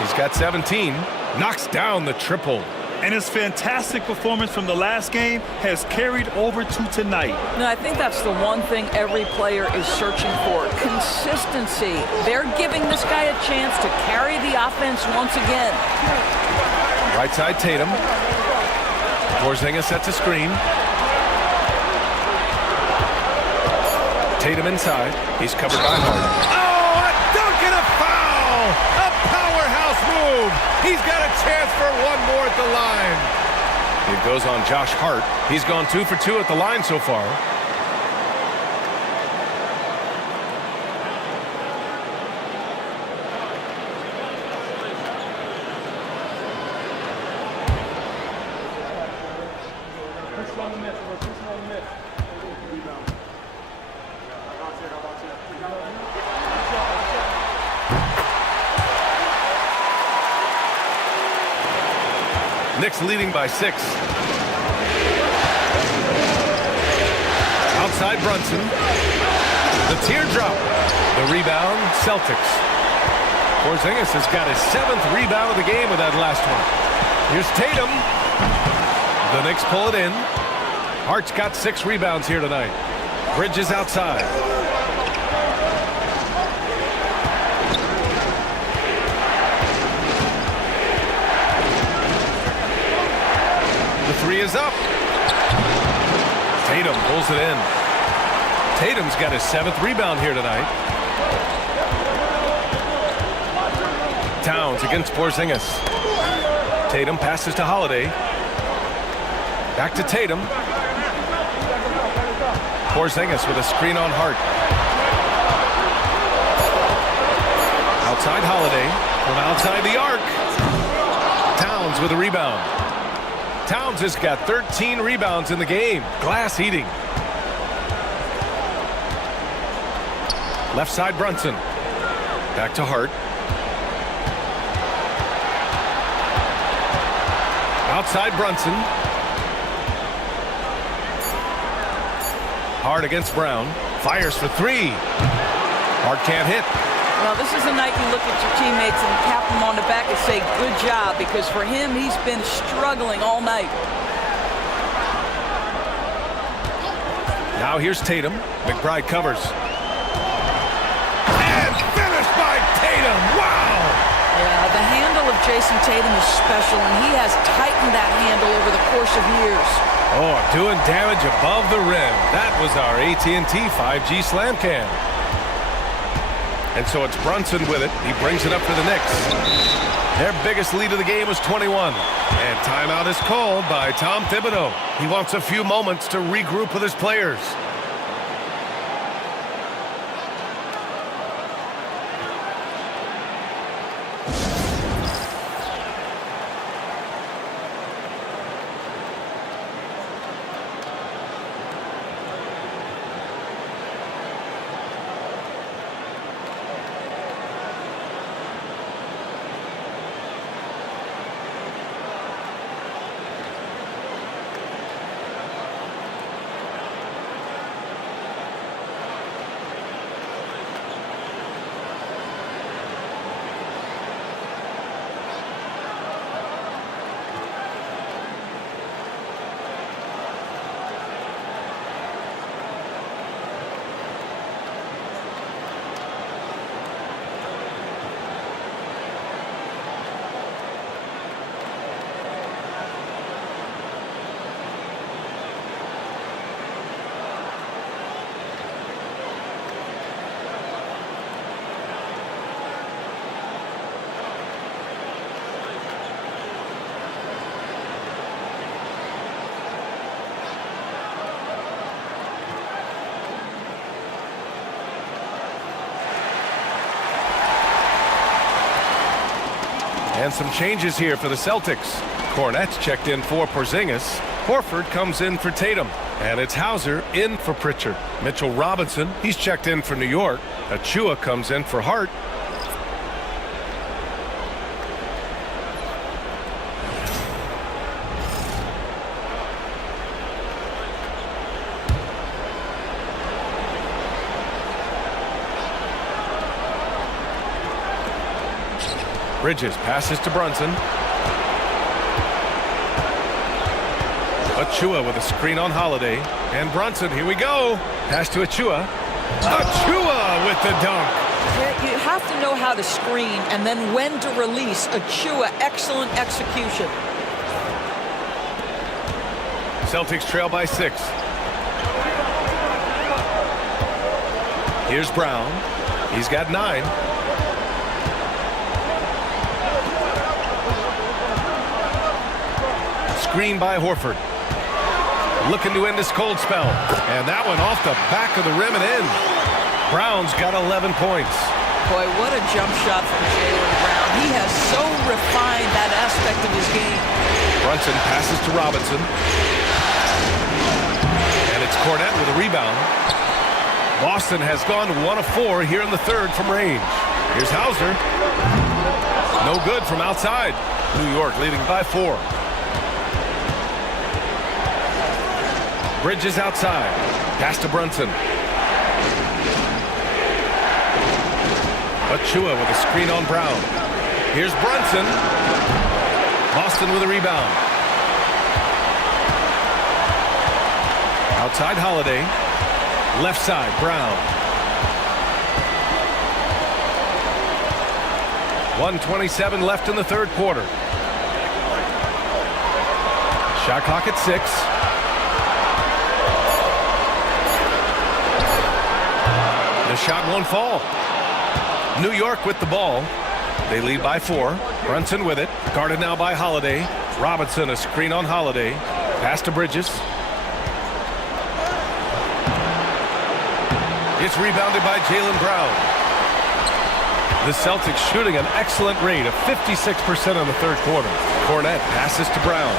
He's got 17. Knocks down the triple. And his fantastic performance from the last game has carried over to tonight. No, I think that's the one thing every player is searching for. Consistency. They're giving this guy a chance to carry the offense once again. Right side Tatum. Porzingis sets a screen. Tatum inside. He's covered by Harden. Oh, a dunk and a foul! A powerhouse move! He's got a chance for one more at the line. It goes on Josh Hart. He's gone 2 for 2 at the line so far. Knicks leading by 6. Outside Brunson. The teardrop. The rebound, Celtics. Porzingis has got his 7th rebound of the game with that last one. Here's Tatum. The Knicks pull it in. Hart's got 6 rebounds here tonight. Bridges outside. The 3 is up. Tatum pulls it in. Tatum's got his 7th rebound here tonight. Towns against Porzingis. Tatum passes to Holiday. Back to Tatum. Porzingis with a screen on Hart. Outside Holiday. From outside the arc. Towns with a rebound. Towns has got 13 rebounds in the game. Glass eating. Left side Brunson. Back to Hart. Outside Brunson. Hart against Brown. Fires for 3. Hart can't hit. Well, this is the night you look at your teammates and tap them on the back and say, good job, because for him, he's been struggling all night. Now here's Tatum. McBride covers. And finished by Tatum. Wow! Yeah, the handle of Jason Tatum is special, and he has tightened that handle over the course of years. Oh, doing damage above the rim. That was our AT&T 5G slam cam. And so it's Brunson with it. He brings it up for the Knicks. Their biggest lead of the game was 21. And timeout is called by Tom Thibodeau. He wants a few moments to regroup with his players. And some changes here for the Celtics. Cornette's checked in for Porzingis. Horford comes in for Tatum. And it's Hauser in for Pritchard. Mitchell Robinson, he's checked in for New York. Achua comes in for Hart. Bridges passes to Brunson. Achua with a screen on Holiday. And Brunson, here we go. Pass to Achua. Achua with the dunk. You have to know how to screen and then when to release. Achua, excellent execution. Celtics trail by 6. Here's Brown. He's got 9. Screen by Horford. Looking to end this cold spell. And that one off the back of the rim and in. Brown's got 11 points. Boy, what a jump shot from Jaylen Brown. He has so refined that aspect of his game. Brunson passes to Robinson. And it's Cornette with a rebound. Boston has gone 1 of 4 here in the third from range. Here's Hauser. No good from outside. New York leading by 4. Bridges outside. Pass to Brunson. Achua with a screen on Brown. Here's Brunson. Boston with a rebound. Outside Holiday. Left side, Brown. 1:27 left in the third quarter. Shot clock at 6. The shot won't fall. New York with the ball. They lead by 4. Brunson with it. Guarded now by Holiday. Robinson, a screen on Holiday. Pass to Bridges. It's rebounded by Jaylen Brown. The Celtics shooting an excellent rate of 56% in the third quarter. Cornette passes to Brown.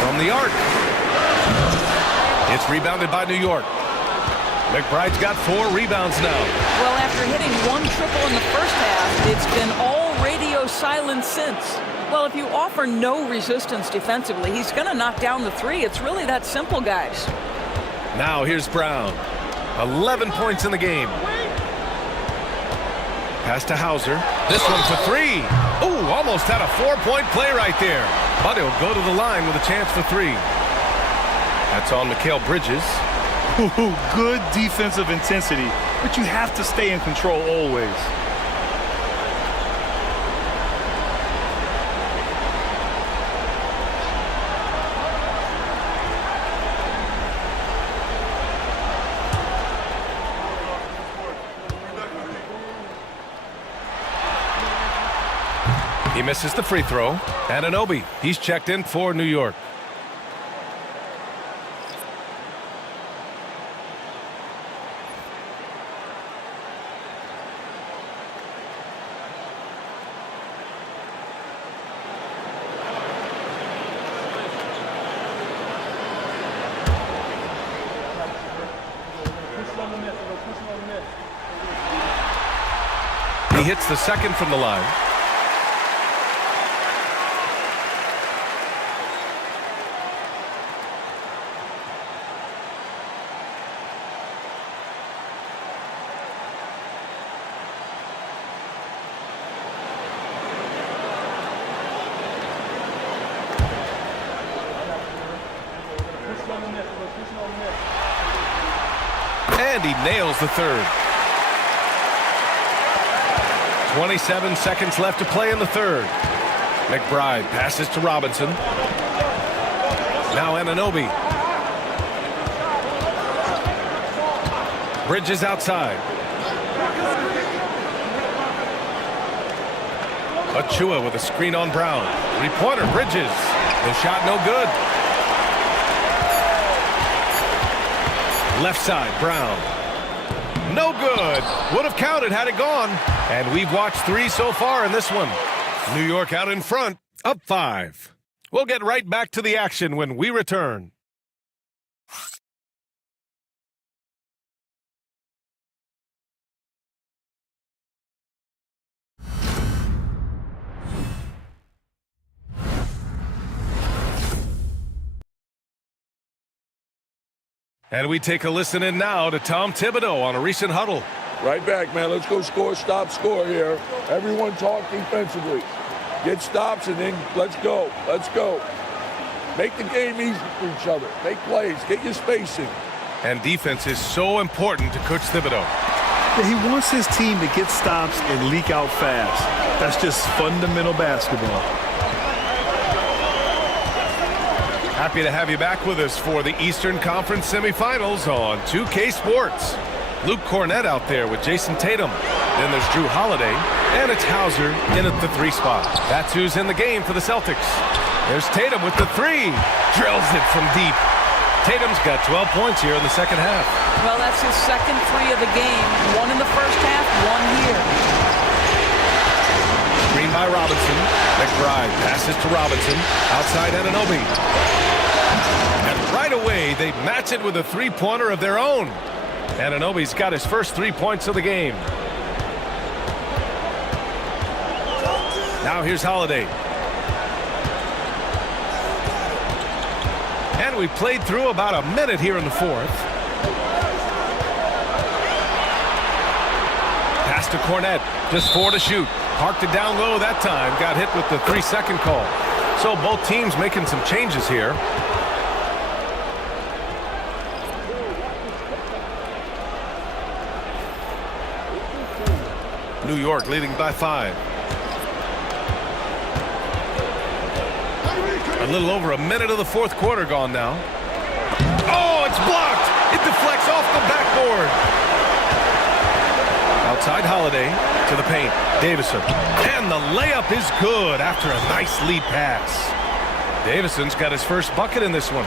From the arc. It's rebounded by New York. McBride's got 4 rebounds now. Well, after hitting 1 triple in the first half, it's been all radio silence since. Well, if you offer no resistance defensively, he's going to knock down the 3. It's really that simple, guys. Now here's Brown. 11 points in the game. Pass to Hauser. This one for three. Ooh, almost had a 4-point play right there. But he'll go to the line with a chance for three. That's on Mikal Bridges. Ooh, good defensive intensity, but you have to stay in control always. He misses the free throw. Anunoby, he's checked in for New York. He hits the second from the line. And he nails the third. 27 seconds left to play in the third. McBride passes to Robinson. Now Anunoby. Bridges outside. Achua with a screen on Brown. Three-pointer, Bridges. The shot no good. Left side, Brown. No good. Would have counted had it gone. And we've watched three so far in this one. New York out in front, up 5. We'll get right back to the action when we return. And we take a listen in now to Tom Thibodeau on a recent huddle. Right back, man. Let's go score, stop, score here. Everyone talk defensively. Get stops and then let's go. Let's go. Make the game easy for each other. Make plays. Get your spacing. And defense is so important to Coach Thibodeau. Yeah, he wants his team to get stops and leak out fast. That's just fundamental basketball. Happy to have you back with us for the Eastern Conference semifinals on 2K Sports. Luke Cornett out there with Jason Tatum. Then there's Drew Holiday, and it's Hauser in at the 3 spot. That's who's in the game for the Celtics. There's Tatum with the 3. Drills it from deep. Tatum's got 12 points here in the second half. Well, that's his second 3 of the game. 1 in the first half, 1 here. Screen by Robinson. McBride passes to Robinson. Outside Anunoby. And right away, they match it with a 3-pointer of their own. Anunoby's got his first 3 points of the game. Now here's Holiday. And we played through about a minute here in the fourth. Pass to Cornett. Just 4 to shoot. Parked it down low that time. Got hit with the 3-second call. So both teams making some changes here. New York leading by 5. A little over a minute of the fourth quarter gone now. Oh, it's blocked. It deflects off the backboard. Outside Holiday to the paint. Davison. And the layup is good after a nice lead pass. Davison's got his first bucket in this one.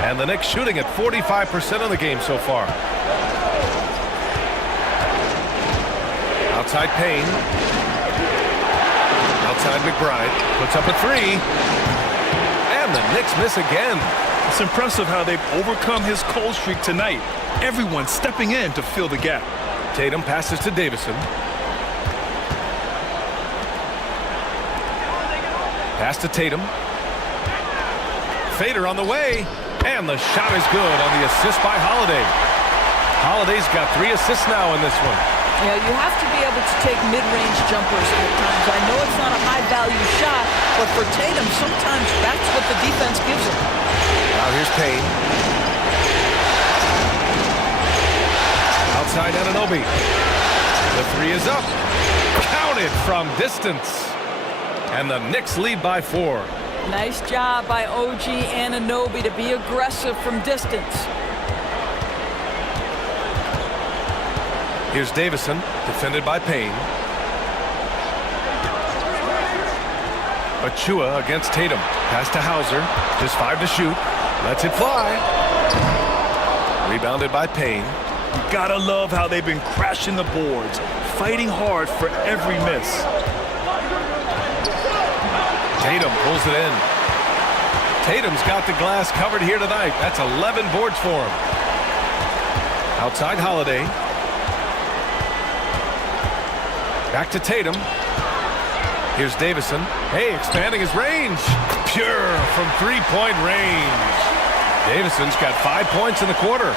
And the Knicks shooting at 45% of the game so far. Outside Payne. Outside McBride. Puts up a 3. And the Knicks miss again. It's impressive how they've overcome his cold streak tonight. Everyone stepping in to fill the gap. Tatum passes to Davison. Pass to Tatum. Fader on the way. And the shot is good on the assist by Holiday. Holiday's got 3 assists now in this one. Yeah, you have to be able to take mid-range jumpers at times. I know it's not a high-value shot, but for Tatum, sometimes that's what the defense gives him. Now here's Payne. Outside Anunoby. The 3 is up. Counted from distance. And the Knicks lead by 4. Nice job by OG Anunoby to be aggressive from distance. Here's Davison, defended by Payne. Achua against Tatum. Pass to Hauser. Just 5 to shoot. Lets it fly. Rebounded by Payne. You gotta love how they've been crashing the boards, fighting hard for every miss. Tatum pulls it in. Tatum's got the glass covered here tonight. That's 11 boards for him. Outside Holiday. Back to Tatum. Here's Davison. Hey, expanding his range. Pure from 3-point range. Davison's got 5 points in the quarter.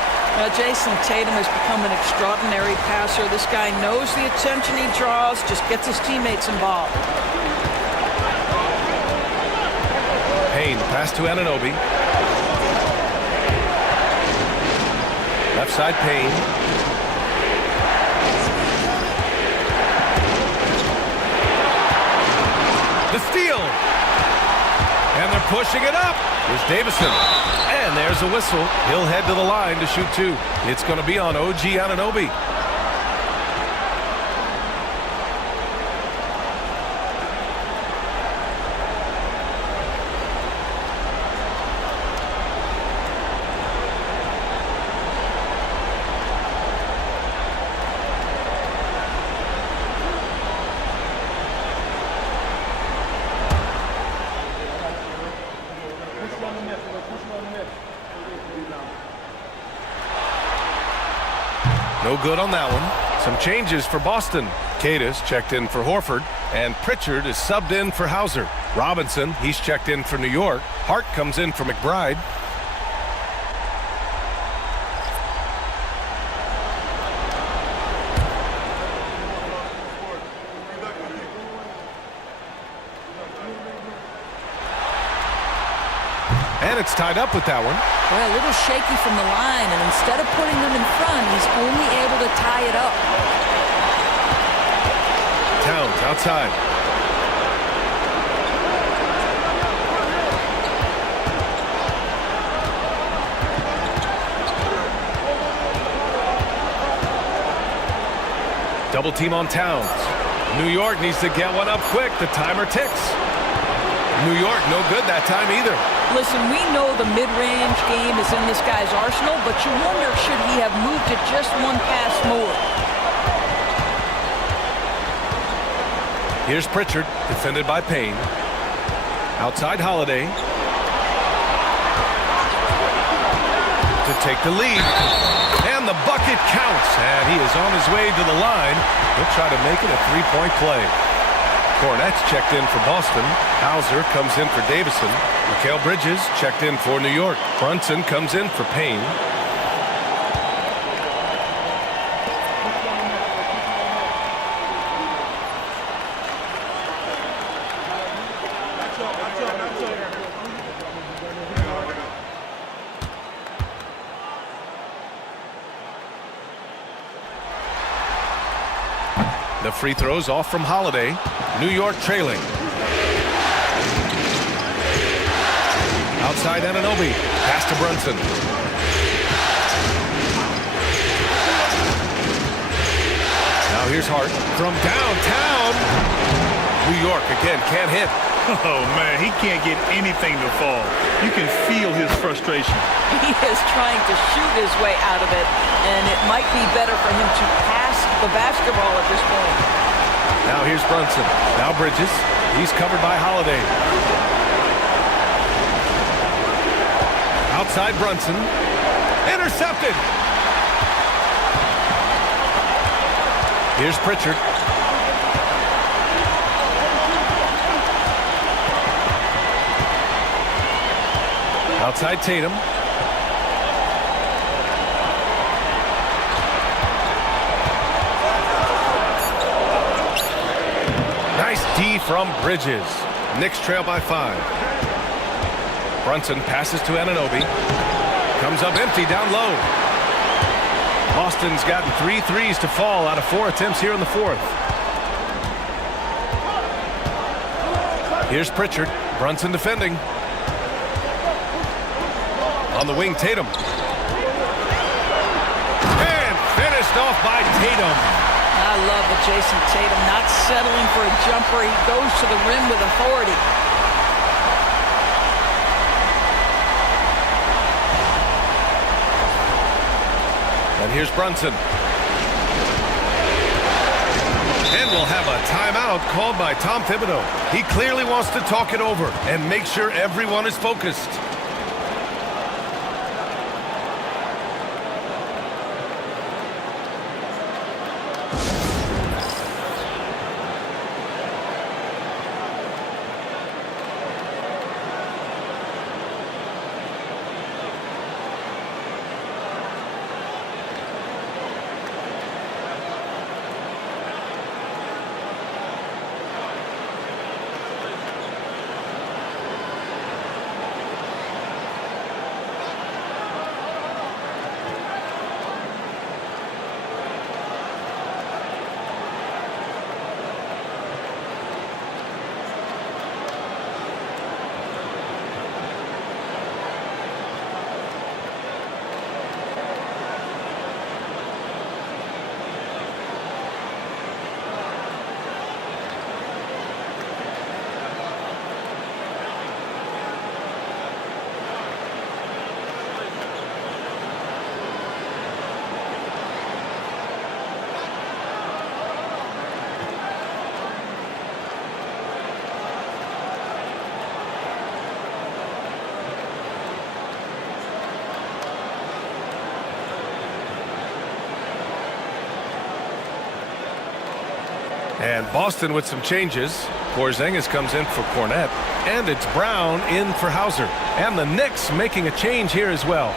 Jason Tatum has become an extraordinary passer. This guy knows the attention he draws, just gets his teammates involved. Payne, pass to Anunoby. Left side Payne. The steal. And they're pushing it up. Here's Davison. And there's a whistle. He'll head to the line to shoot 2. It's going to be on OG Anunoby. No good on that one. Some changes for Boston. Cadis checked in for Horford, and Pritchard is subbed in for Hauser. Robinson, he's checked in for New York. Hart comes in for McBride. And it's tied up with that one. Well, a little shaky from the line, and instead of putting them in front, he's only able to tie it up. Towns outside. Double team on Towns. New York needs to get one up quick. The timer ticks. New York no good that time either. Listen, we know the mid-range game is in this guy's arsenal, but you wonder, should he have moved it just one pass more? Here's Pritchard, defended by Payne. Outside Holiday. To take the lead. And the bucket counts. And he is on his way to the line. He'll try to make it a 3-point play. Cornette's checked in for Boston. Hauser comes in for Davison. Mikal Bridges checked in for New York. Brunson comes in for Payne. The free throws off from Holiday. New York trailing. Outside Anunoby. Pass to Brunson. Now here's Hart from downtown. New York again can't hit. Oh, man, he can't get anything to fall. You can feel his frustration. He is trying to shoot his way out of it, and it might be better for him to pass the basketball at this point. Now here's Brunson. Now Bridges. He's covered by Holiday. Outside Brunson. Intercepted. Here's Pritchard. Outside Tatum. D from Bridges. Knicks trail by 5. Brunson passes to Anunoby. Comes up empty down low. Boston's gotten 3 threes to fall out of 4 attempts here in the 4th. Here's Pritchard. Brunson defending. On the wing, Tatum. And finished off by Tatum. I love it, Jason Tatum not settling for a jumper. He goes to the rim with authority. And here's Brunson. And we'll have a timeout called by Tom Thibodeau. He clearly wants to talk it over and make sure everyone is focused. And Boston with some changes. Porzingis comes in for Cornette. And it's Brown in for Hauser. And the Knicks making a change here as well.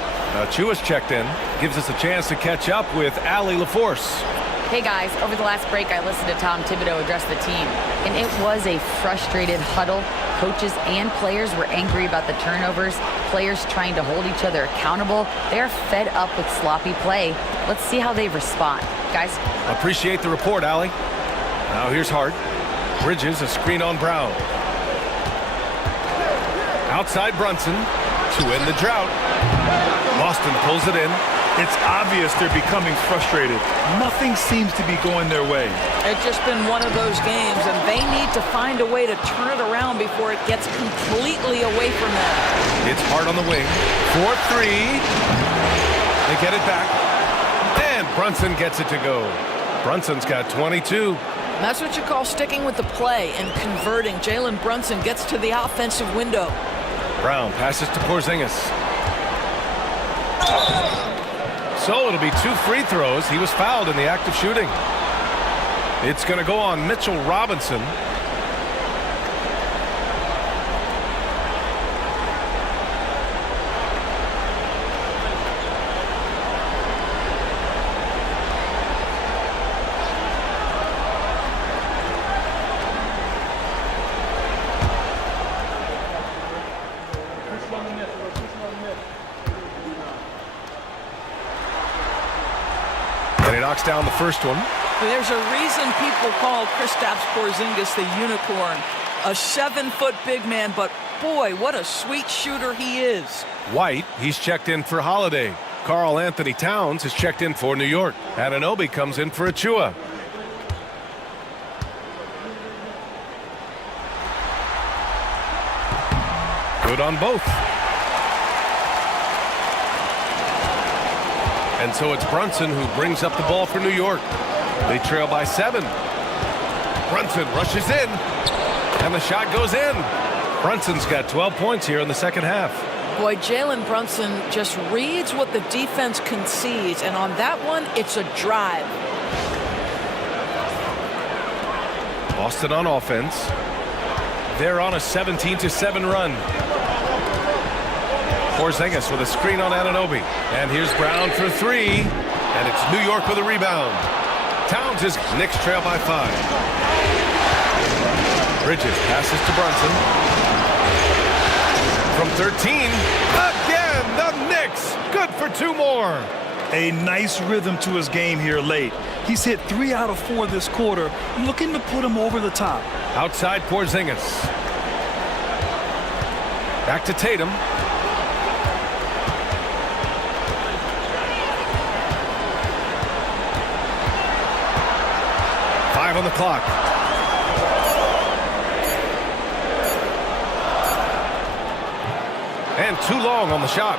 Chua's checked in. Gives us a chance to catch up with Allie LaForce. Hey guys, over the last break I listened to Tom Thibodeau address the team, and it was a frustrated huddle. Coaches and players were angry about the turnovers, players trying to hold each other accountable. They're fed up with sloppy play. Let's see how they respond. Guys? Appreciate the report, Allie. Now here's Hart. Bridges, a screen on Brown. Outside Brunson to end the drought. Boston pulls it in. It's obvious they're becoming frustrated. Nothing seems to be going their way. It's just been one of those games, and they need to find a way to turn it around before it gets completely away from them. It's Hart on the wing. 4-3. They get it back. And Brunson gets it to go. Brunson's got 22. That's what you call sticking with the play and converting. Jalen Brunson gets to the offensive window. Brown passes to Porzingis. So it'll be 2 free throws. He was fouled in the act of shooting. It's going to go on Mitchell Robinson. And he knocks down the first one. There's a reason people call Kristaps Porzingis the unicorn. A 7-foot big man, but boy, what a sweet shooter he is. White, he's checked in for Holiday. Karl Anthony Towns has checked in for New York. Anunoby comes in for Achua. Good on both. And so it's Brunson who brings up the ball for New York. They trail by 7. Brunson rushes in. And the shot goes in. Brunson's got 12 points here in the second half. Boy, Jalen Brunson just reads what the defense concedes, and on that one, it's a drive. Boston on offense. They're on a 17-7 run. Porzingis with a screen on Anunoby. And here's Brown for 3. And it's New York with a rebound. Towns is Knicks trail by 5. Bridges passes to Brunson. From 13, again, the Knicks. Good for 2 more. A nice rhythm to his game here late. He's hit 3 out of 4 this quarter, looking to put him over the top. Outside Porzingis. Back to Tatum. On the clock. And too long on the shot.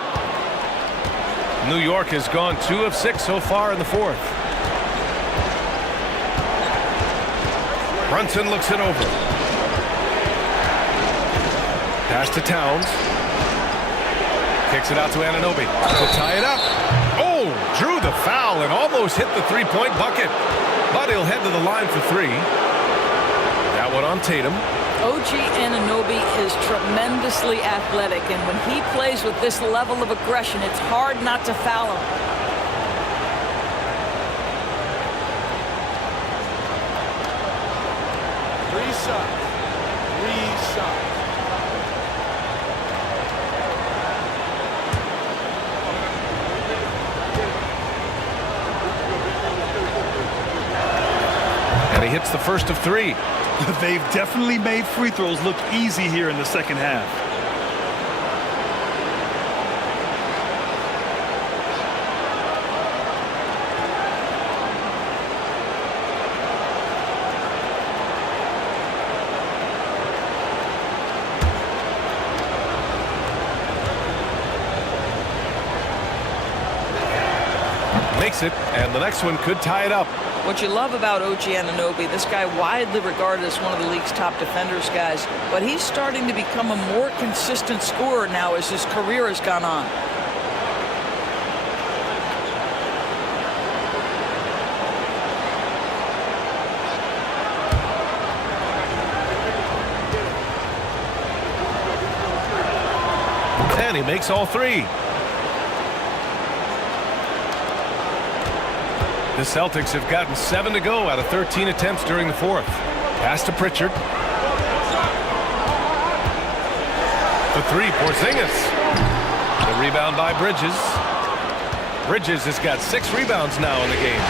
New York has gone 2 of 6 so far in the 4th. Brunson looks it over. Pass to Towns. Kicks it out to Anunoby to tie it up. Oh, drew the foul and almost hit the 3-point bucket. But he'll head to the line for 3. That one on Tatum. OG Anunoby is tremendously athletic, and when he plays with this level of aggression, it's hard not to foul him. Three shots. He hits the first of 3. They've definitely made free throws look easy here in the second half. Makes it, and the next one could tie it up. What you love about OG Anunoby, this guy widely regarded as one of the league's top defenders, guys, but he's starting to become a more consistent scorer now as his career has gone on. And he makes all 3. The Celtics have gotten 7 to go out of 13 attempts during the 4th. Pass to Pritchard. The 3, Porzingis. The rebound by Bridges. Bridges has got 6 rebounds now in the game.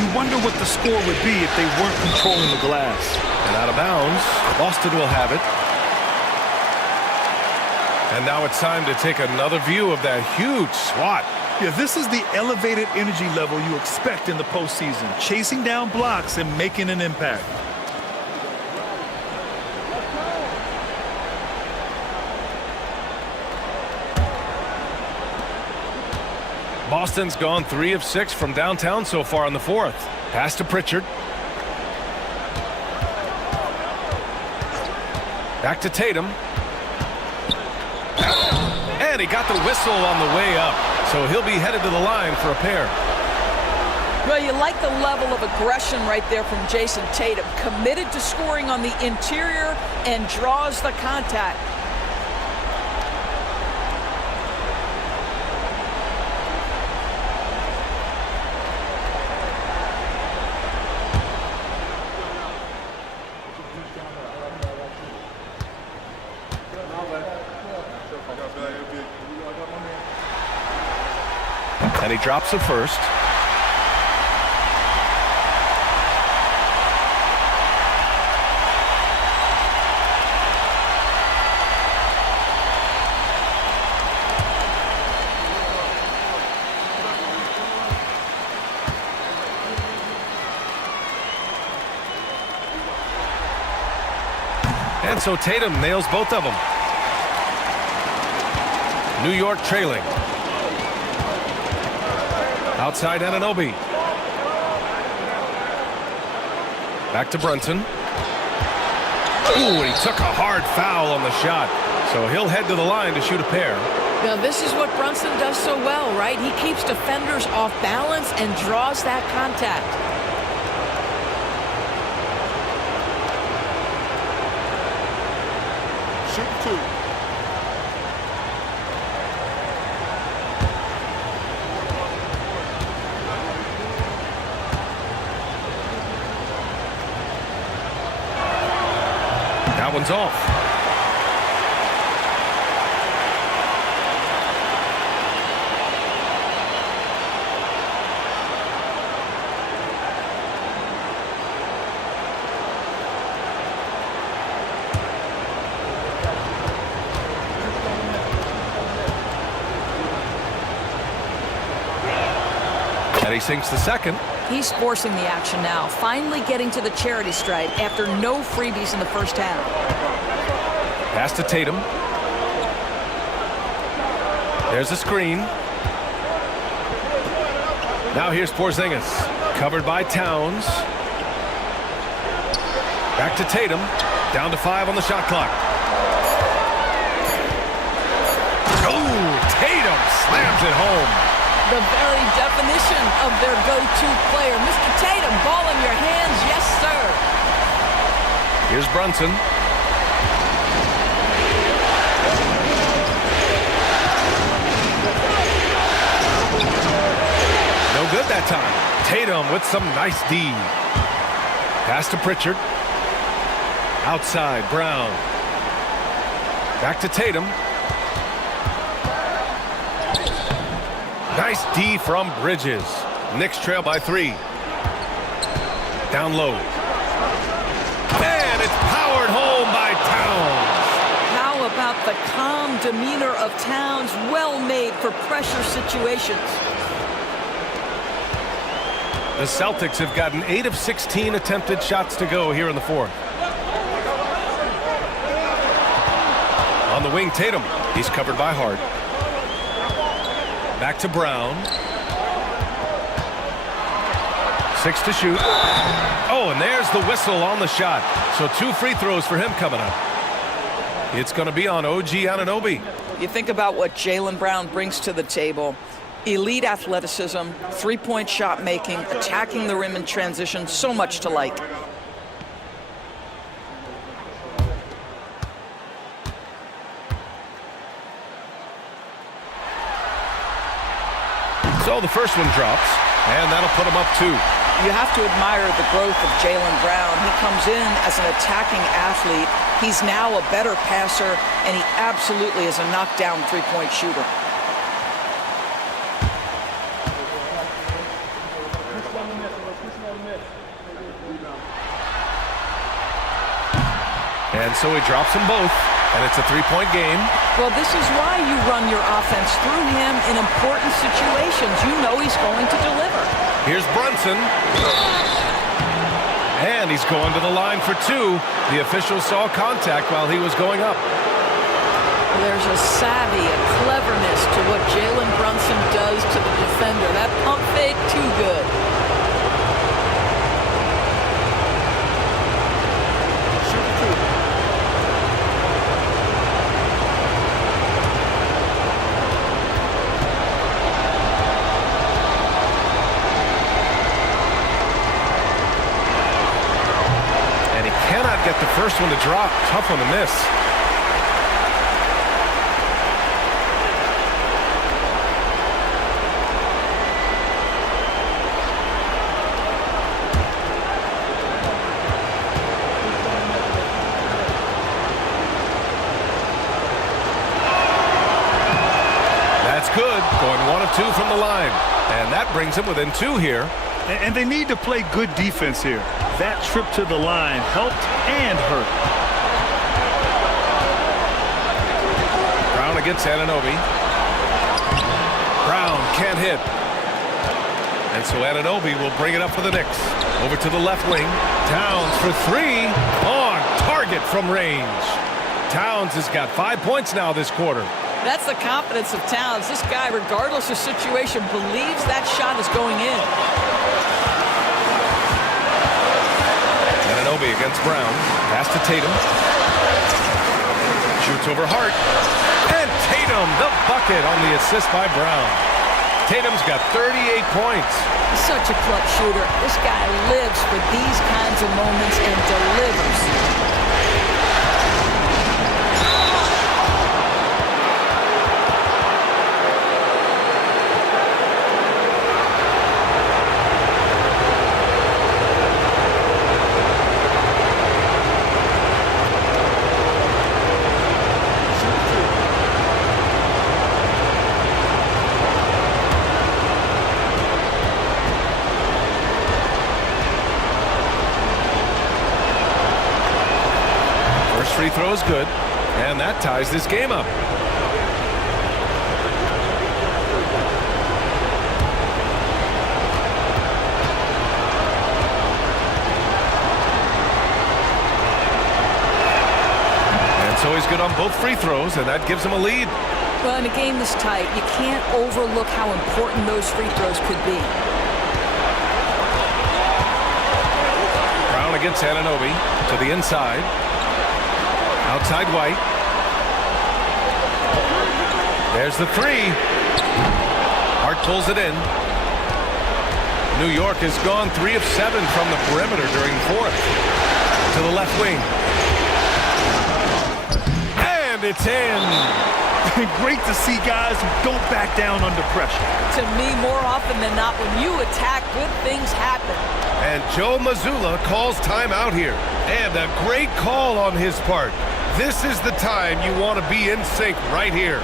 You wonder what the score would be if they weren't controlling the glass. And out of bounds, Boston will have it. And now it's time to take another view of that huge swat. Yeah, this is the elevated energy level you expect in the postseason, chasing down blocks and making an impact. Boston's gone 3 of 6 from downtown so far in the 4th. Pass to Pritchard. Back to Tatum. And he got the whistle on the way up. So he'll be headed to the line for a pair. Well, you like the level of aggression right there from Jason Tatum. Committed to scoring on the interior and draws the contact. And he drops it first. And so Tatum nails both of them. New York trailing. Outside Anunoby. Back to Brunson. Ooh, and he took a hard foul on the shot. So he'll head to the line to shoot a pair. Now, this is what Brunson does so well, right? He keeps defenders off balance and draws that contact. Shoot 2. That one's off. And he sinks the second. He's forcing the action now, finally getting to the charity stripe after no freebies in the first half. Pass to Tatum. There's a screen. Now here's Porzingis. Covered by Towns. Back to Tatum. Down to 5 on the shot clock. Oh, Tatum slams it home. The very definition of their go-to player. Mr. Tatum, ball in your hands, yes, sir. Here's Brunson. No good that time. Tatum with some nice D. Pass to Pritchard. Outside, Brown. Back to Tatum. Nice D from Bridges. Knicks trail by 3. Down low. And it's powered home by Towns. How about the calm demeanor of Towns? Well made for pressure situations. The Celtics have gotten 8 of 16 attempted shots to go here in the fourth. On the wing, Tatum. He's covered by Hart. Back to Brown. 6 to shoot. Oh, and there's the whistle on the shot. So 2 free throws for him coming up. It's going to be on OG Anunoby. You think about what Jaylen Brown brings to the table. Elite athleticism, three-point shot making, attacking the rim in transition, so much to like. So the first one drops, and that'll put him up 2. You have to admire the growth of Jaylen Brown. He comes in as an attacking athlete. He's now a better passer, and he absolutely is a knockdown three-point shooter. And so he drops them both, and it's a 3-point game. Well, this is why you run your offense through him in important situations. You know he's going to deliver. Here's Brunson. And he's going to the line for 2. The official saw contact while he was going up. There's a savvy, a cleverness to what Jalen Brunson does to the defender. That pump fake, too good. Get the first one to drop. Tough one to miss. That's good. Going 1 of 2 from the line. And that brings him within 2 here. And they need to play good defense here. That trip to the line helped and hurt. Brown against Anunoby. Brown can't hit. And so Anunoby will bring it up for the Knicks. Over to the left wing. Towns for 3. On target from range. Towns has got 5 points now this quarter. That's the confidence of Towns. This guy, regardless of situation, believes that shot is going in. Anunoby against Brown. Pass to Tatum. Shoots over Hart. And Tatum, the bucket on the assist by Brown. Tatum's got 38 points. He's such a clutch shooter. This guy lives for these kinds of moments and delivers. free throw is good, and that ties this game up. And so he's good on both free throws, and that gives him a lead. Well, in a game this tight, you can't overlook how important those free throws could be. Brown against Anunoby to the inside. Outside White. There's the three. Hart pulls it in. New York has gone 3 of 7 from the perimeter during the fourth. To the left wing. And it's in. Great to see guys who don't back down under pressure. To me, more often than not, when you attack, good things happen. And Joe Mazzulla calls timeout here. And a great call on his part. This is the time you want to be in sync right here.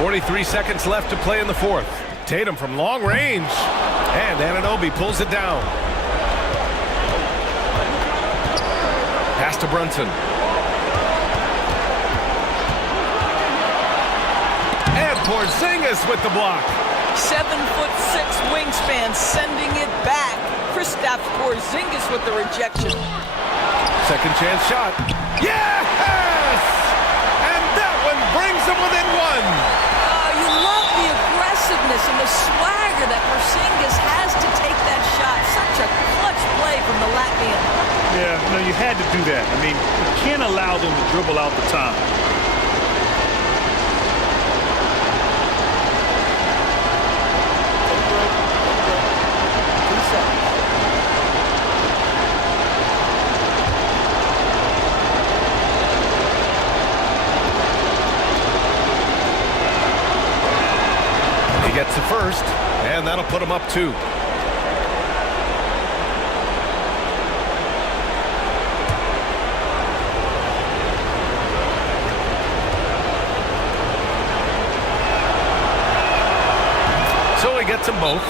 .43 seconds left to play in the fourth. Tatum from long range. And Anunoby pulls it down. Pass to Brunson. And Porzingis with the block. 7'6" wingspan, sending it back. Kristaps Porzingis with the rejection. Second chance shot. Yes! And that one brings them within one. You love the aggressiveness and the swagger that Porzingis has to take that shot. Such a clutch play from the Latvian. Yeah, no, you had to do that. I mean, you can't allow them to dribble out the time. Gets the first, and that'll put him up 2. So he gets them both,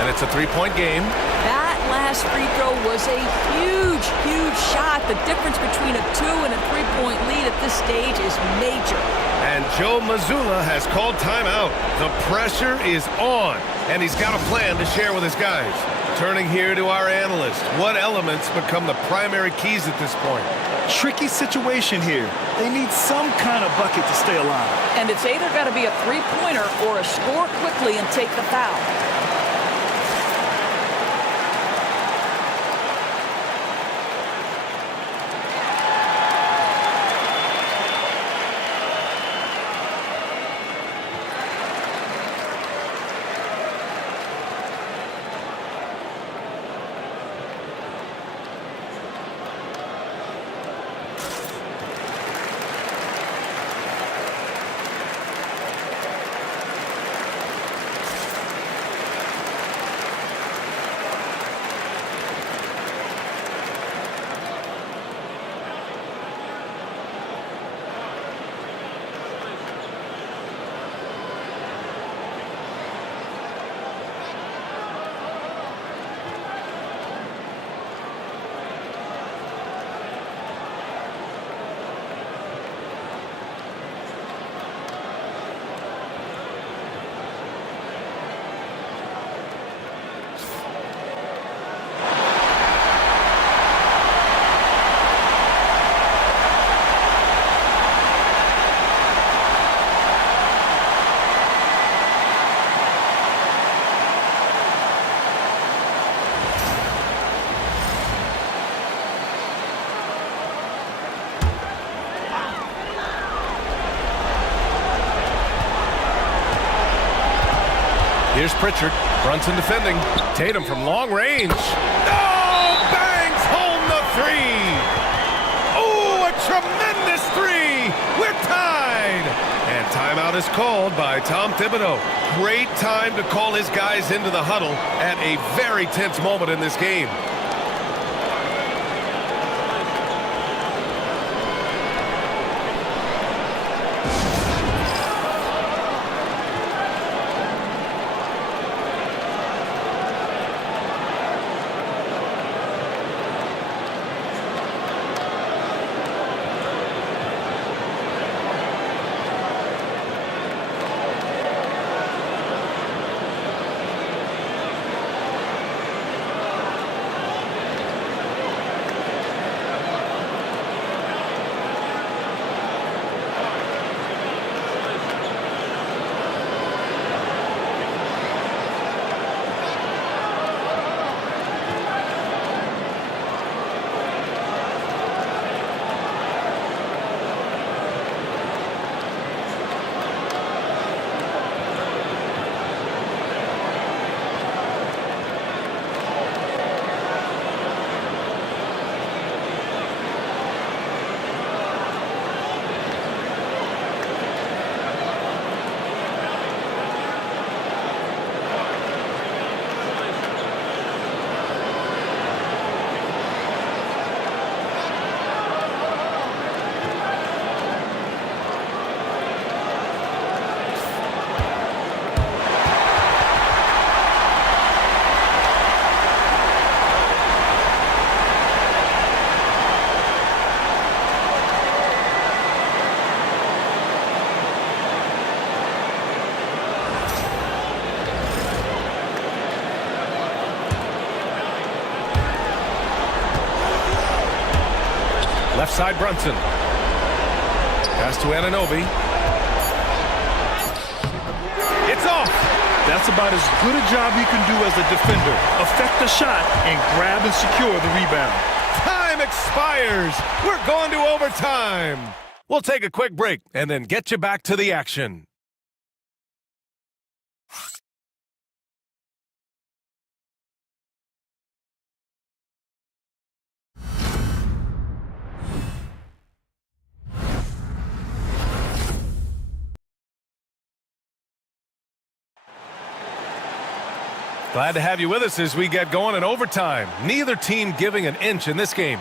and it's a 3-point game. That last free throw was a huge, huge shot. The difference between a 2 and a 3-point lead at this stage is major. And Joe Mazzulla has called timeout. The pressure is on, and he's got a plan to share with his guys. Turning here to our analyst, what elements become the primary keys at this point? Tricky situation here. They need some kind of bucket to stay alive. And it's either got to be a three-pointer or a score quickly and take the foul. Here's Pritchard. Brunson defending. Tatum from long range. Oh, bangs home the three. Oh, a tremendous three. We're tied. And timeout is called by Tom Thibodeau. Great time to call his guys into the huddle at a very tense moment in this game. Left side, Brunson. Pass to Anunoby. It's off. That's about as good a job you can do as a defender. Affect the shot and grab and secure the rebound. Time expires. We're going to overtime. We'll take a quick break and then get you back to the action. Glad to have you with us as we get going in overtime. Neither team giving an inch in this game.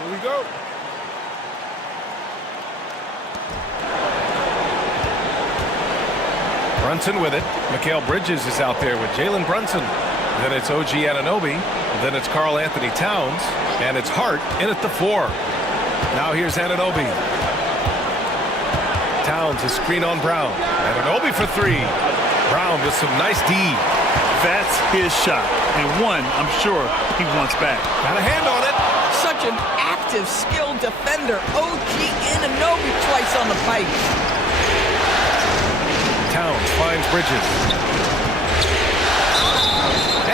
Here we go. Brunson with it. Mikal Bridges is out there with Jalen Brunson. Then it's OG Anunoby. Then it's Karl Anthony Towns. And it's Hart in at the 4. Now here's Anunoby. Towns a screen on Brown. Anunoby for 3. Brown with some nice D. That's his shot. And one, I'm sure, he wants back. Got a hand on it. Such an active, skilled defender. OG Anunoby twice on the pipe. Towns finds Bridges.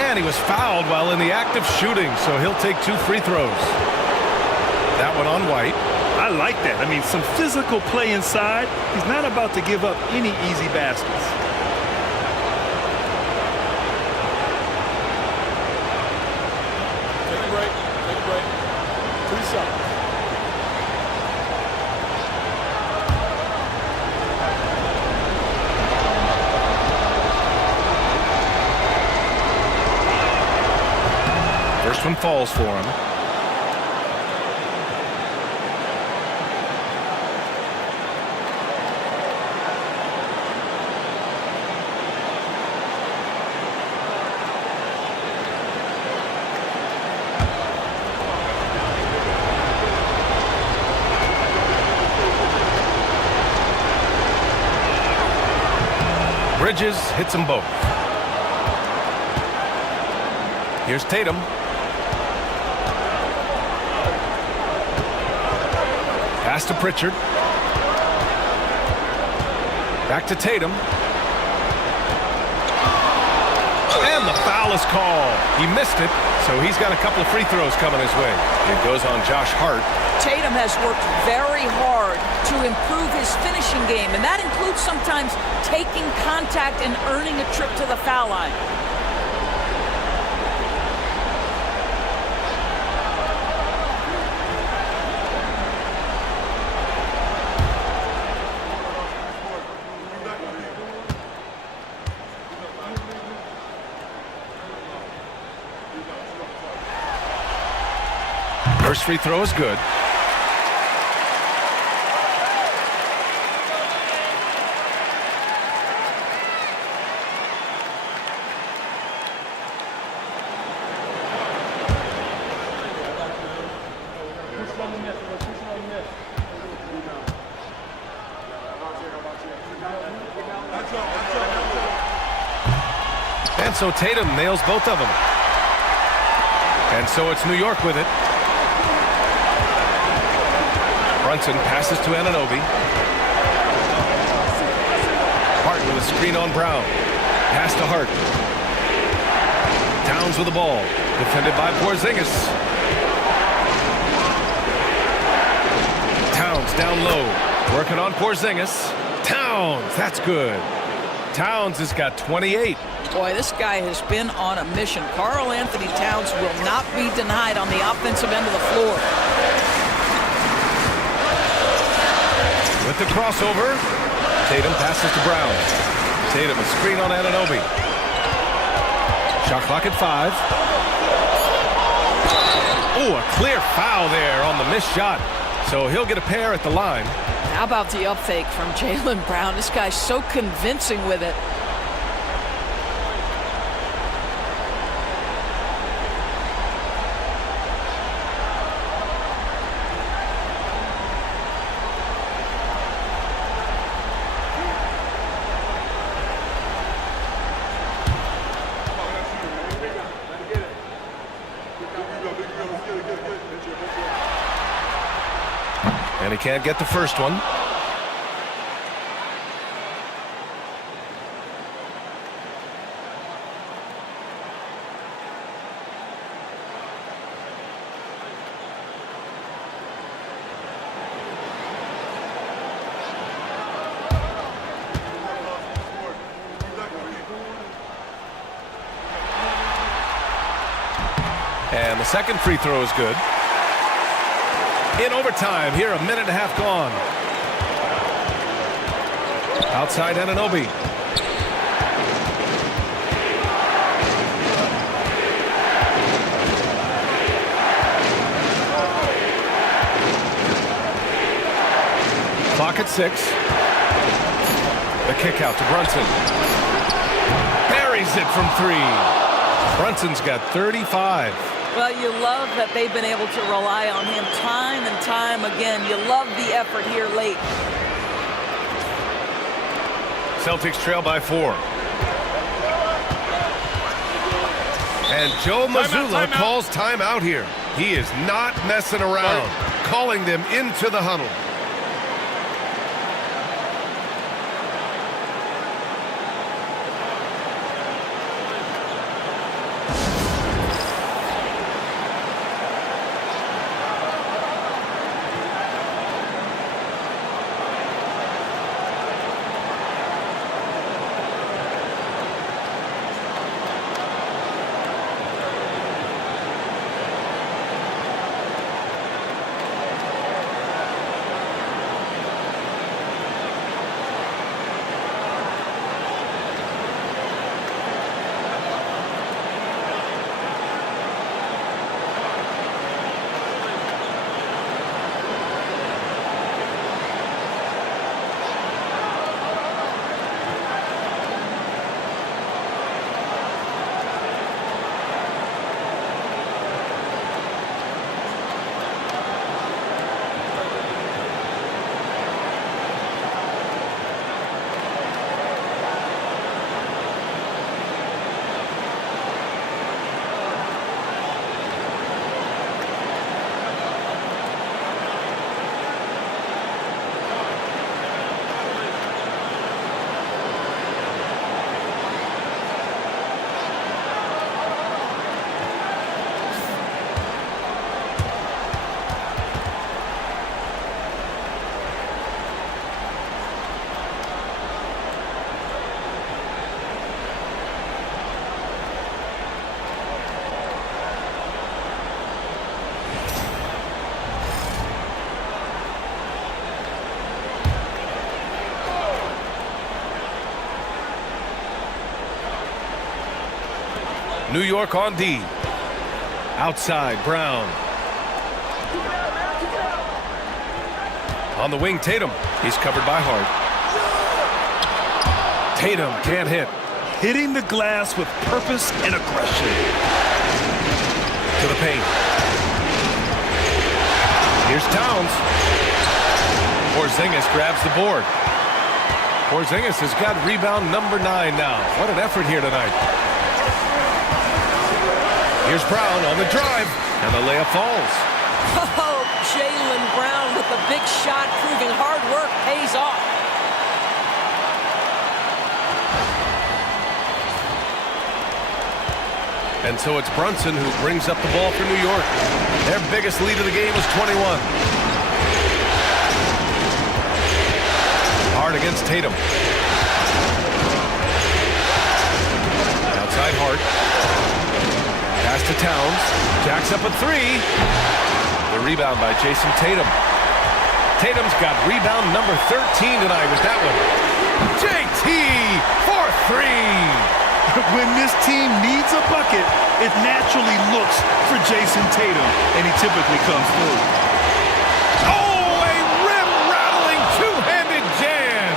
And he was fouled while in the act of shooting, so he'll take 2 free throws. That one on White. I like that. I mean, some physical play inside. He's not about to give up any easy baskets. Take a break. Take a break. 3 seconds. First one falls for him. Bridges hits them both. Here's Tatum. Pass to Pritchard. Back to Tatum. And the foul foul is called. He missed it, so he's got a couple of free throws coming his way. It goes on Josh Hart. Tatum has worked very hard to improve his finishing game, and that includes sometimes taking contact and earning a trip to the foul line. First free throw is good. And so Tatum nails both of them. And so it's New York with it. Brunson passes to Anunoby. Hart with a screen on Brown. Pass to Hart. Towns with the ball. Defended by Porzingis. Towns down low. Working on Porzingis. Towns, that's good. Towns has got 28. Boy, this guy has been on a mission. Karl Anthony Towns will not be denied on the offensive end of the floor. With the crossover, Tatum passes to Brown. Tatum a screen on Anunoby. Shot clock at 5. Oh, a clear foul there on the missed shot. So he'll get a pair at the line. How about the up fake from Jaylen Brown? This guy's so convincing with it. And he can't get the first one. And the second free throw is good. In overtime, here a minute and a half gone. Outside Anunoby. Clock at 6. The kick out to Brunson. Buries it from 3. Brunson's got 35. Well, you love that they've been able to rely on him time and time again. You love the effort here late. Celtics trail by 4. And Joe Mazzulla calls timeout here. He is not messing around, calling them into the huddle. New York on D. Outside, Brown. On the wing, Tatum. He's covered by Hart. Tatum can't hit. Hitting the glass with purpose and aggression. To the paint. Here's Towns. Porzingis grabs the board. Porzingis has got rebound number 9 now. What an effort here tonight. Here's Brown on the drive, and the layup falls. Oh, Jaylen Brown with a big shot, proving hard work pays off. And so it's Brunson who brings up the ball for New York. Their biggest lead of the game was 21. Hart against Tatum. Outside Hart. Pass to Towns. Jacks up a 3. The rebound by Jason Tatum. Tatum's got rebound number 13 tonight with that one. JT for 3. When this team needs a bucket, it naturally looks for Jason Tatum, and he typically comes through. Oh, a rim-rattling two-handed jam.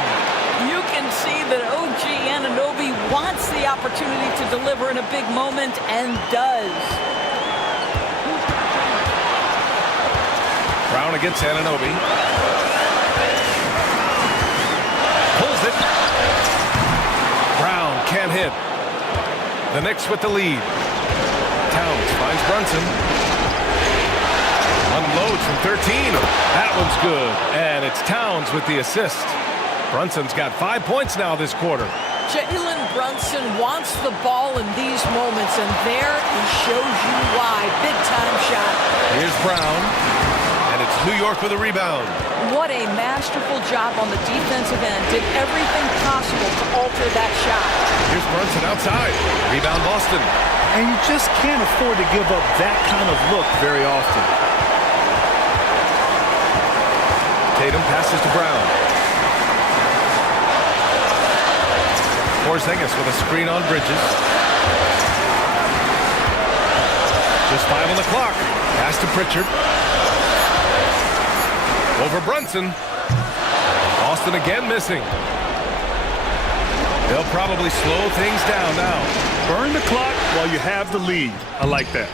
You can see that OG Anunoby wants the opportunity to deliver in a big moment and does. Brown against Anunoby. Pulls it. Brown can't hit. The Knicks with the lead. Towns finds Brunson. Unloads from 13. That one's good. And it's Towns with the assist. Brunson's got 5 points now this quarter. Jalen Brunson wants the ball in these moments, and there he shows you why. Big-time shot. Here's Brown. And it's New York with a rebound. What a masterful job on the defensive end. Did everything possible to alter that shot. Here's Brunson outside. Rebound Boston. And you just can't afford to give up that kind of look very often. Tatum passes to Brown. Porzingis with a screen on Bridges. Just 5 on the clock. Pass to Pritchard. Over Brunson. Boston again missing. They'll probably slow things down now. Burn the clock while you have the lead. I like that.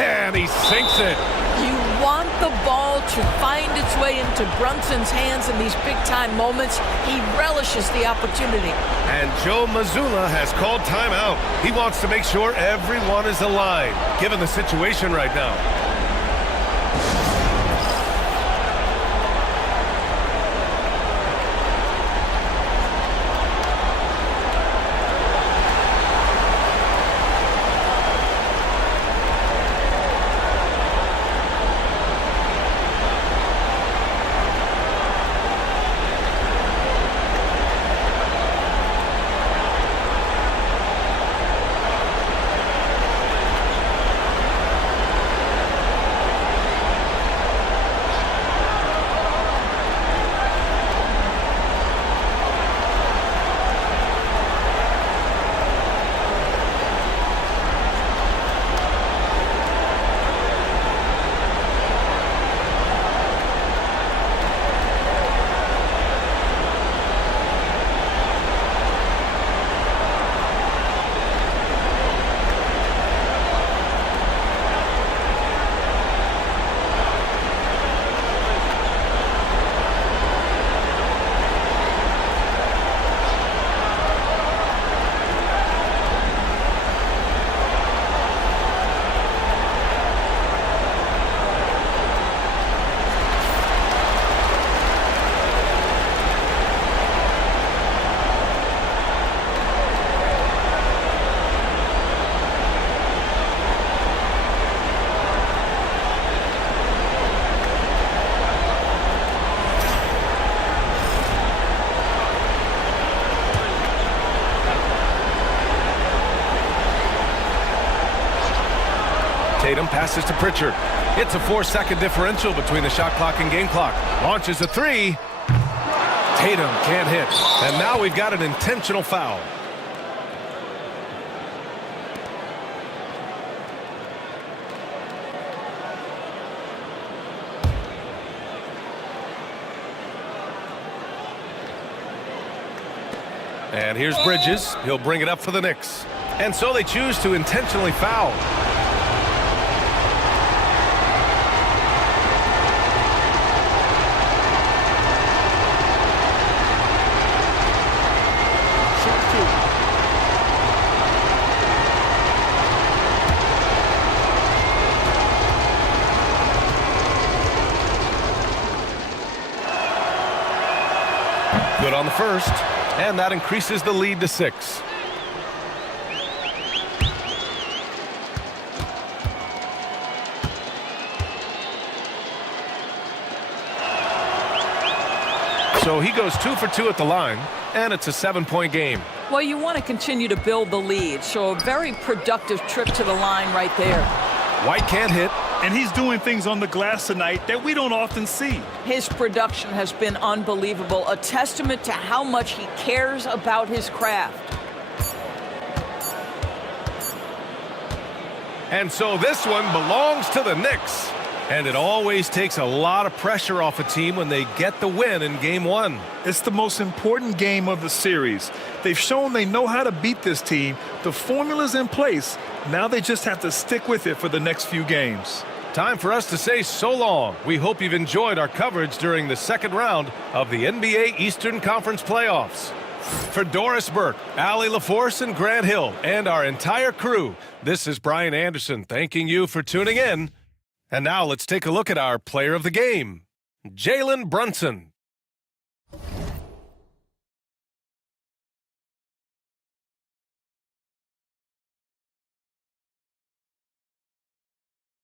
And he sinks it. You want the ball to find its way into Brunson's hands in these big-time moments. He relishes the opportunity. And Joe Mazzulla has called timeout. He wants to make sure everyone is aligned, given the situation right now. Tatum passes to Pritchard. It's a 4-second differential between the shot clock and game clock. Launches a 3. Tatum can't hit. And now we've got an intentional foul. And here's Bridges. He'll bring it up for the Knicks. And so they choose to intentionally foul. Good on the first, and that increases the lead to 6. So he goes 2 for 2 at the line, and it's a 7-point game. Well, you want to continue to build the lead, so a very productive trip to the line right there. White can't hit. And he's doing things on the glass tonight that we don't often see. His production has been unbelievable, a testament to how much he cares about his craft. And so this one belongs to the Knicks. And it always takes a lot of pressure off a team when they get the win in Game 1. It's the most important game of the series. They've shown they know how to beat this team. The formula's in place. Now they just have to stick with it for the next few games. Time for us to say so long. We hope you've enjoyed our coverage during the second round of the NBA Eastern Conference Playoffs. For Doris Burke, Allie LaForce, and Grant Hill, and our entire crew, this is Brian Anderson thanking you for tuning in. And now let's take a look at our player of the game, Jalen Brunson.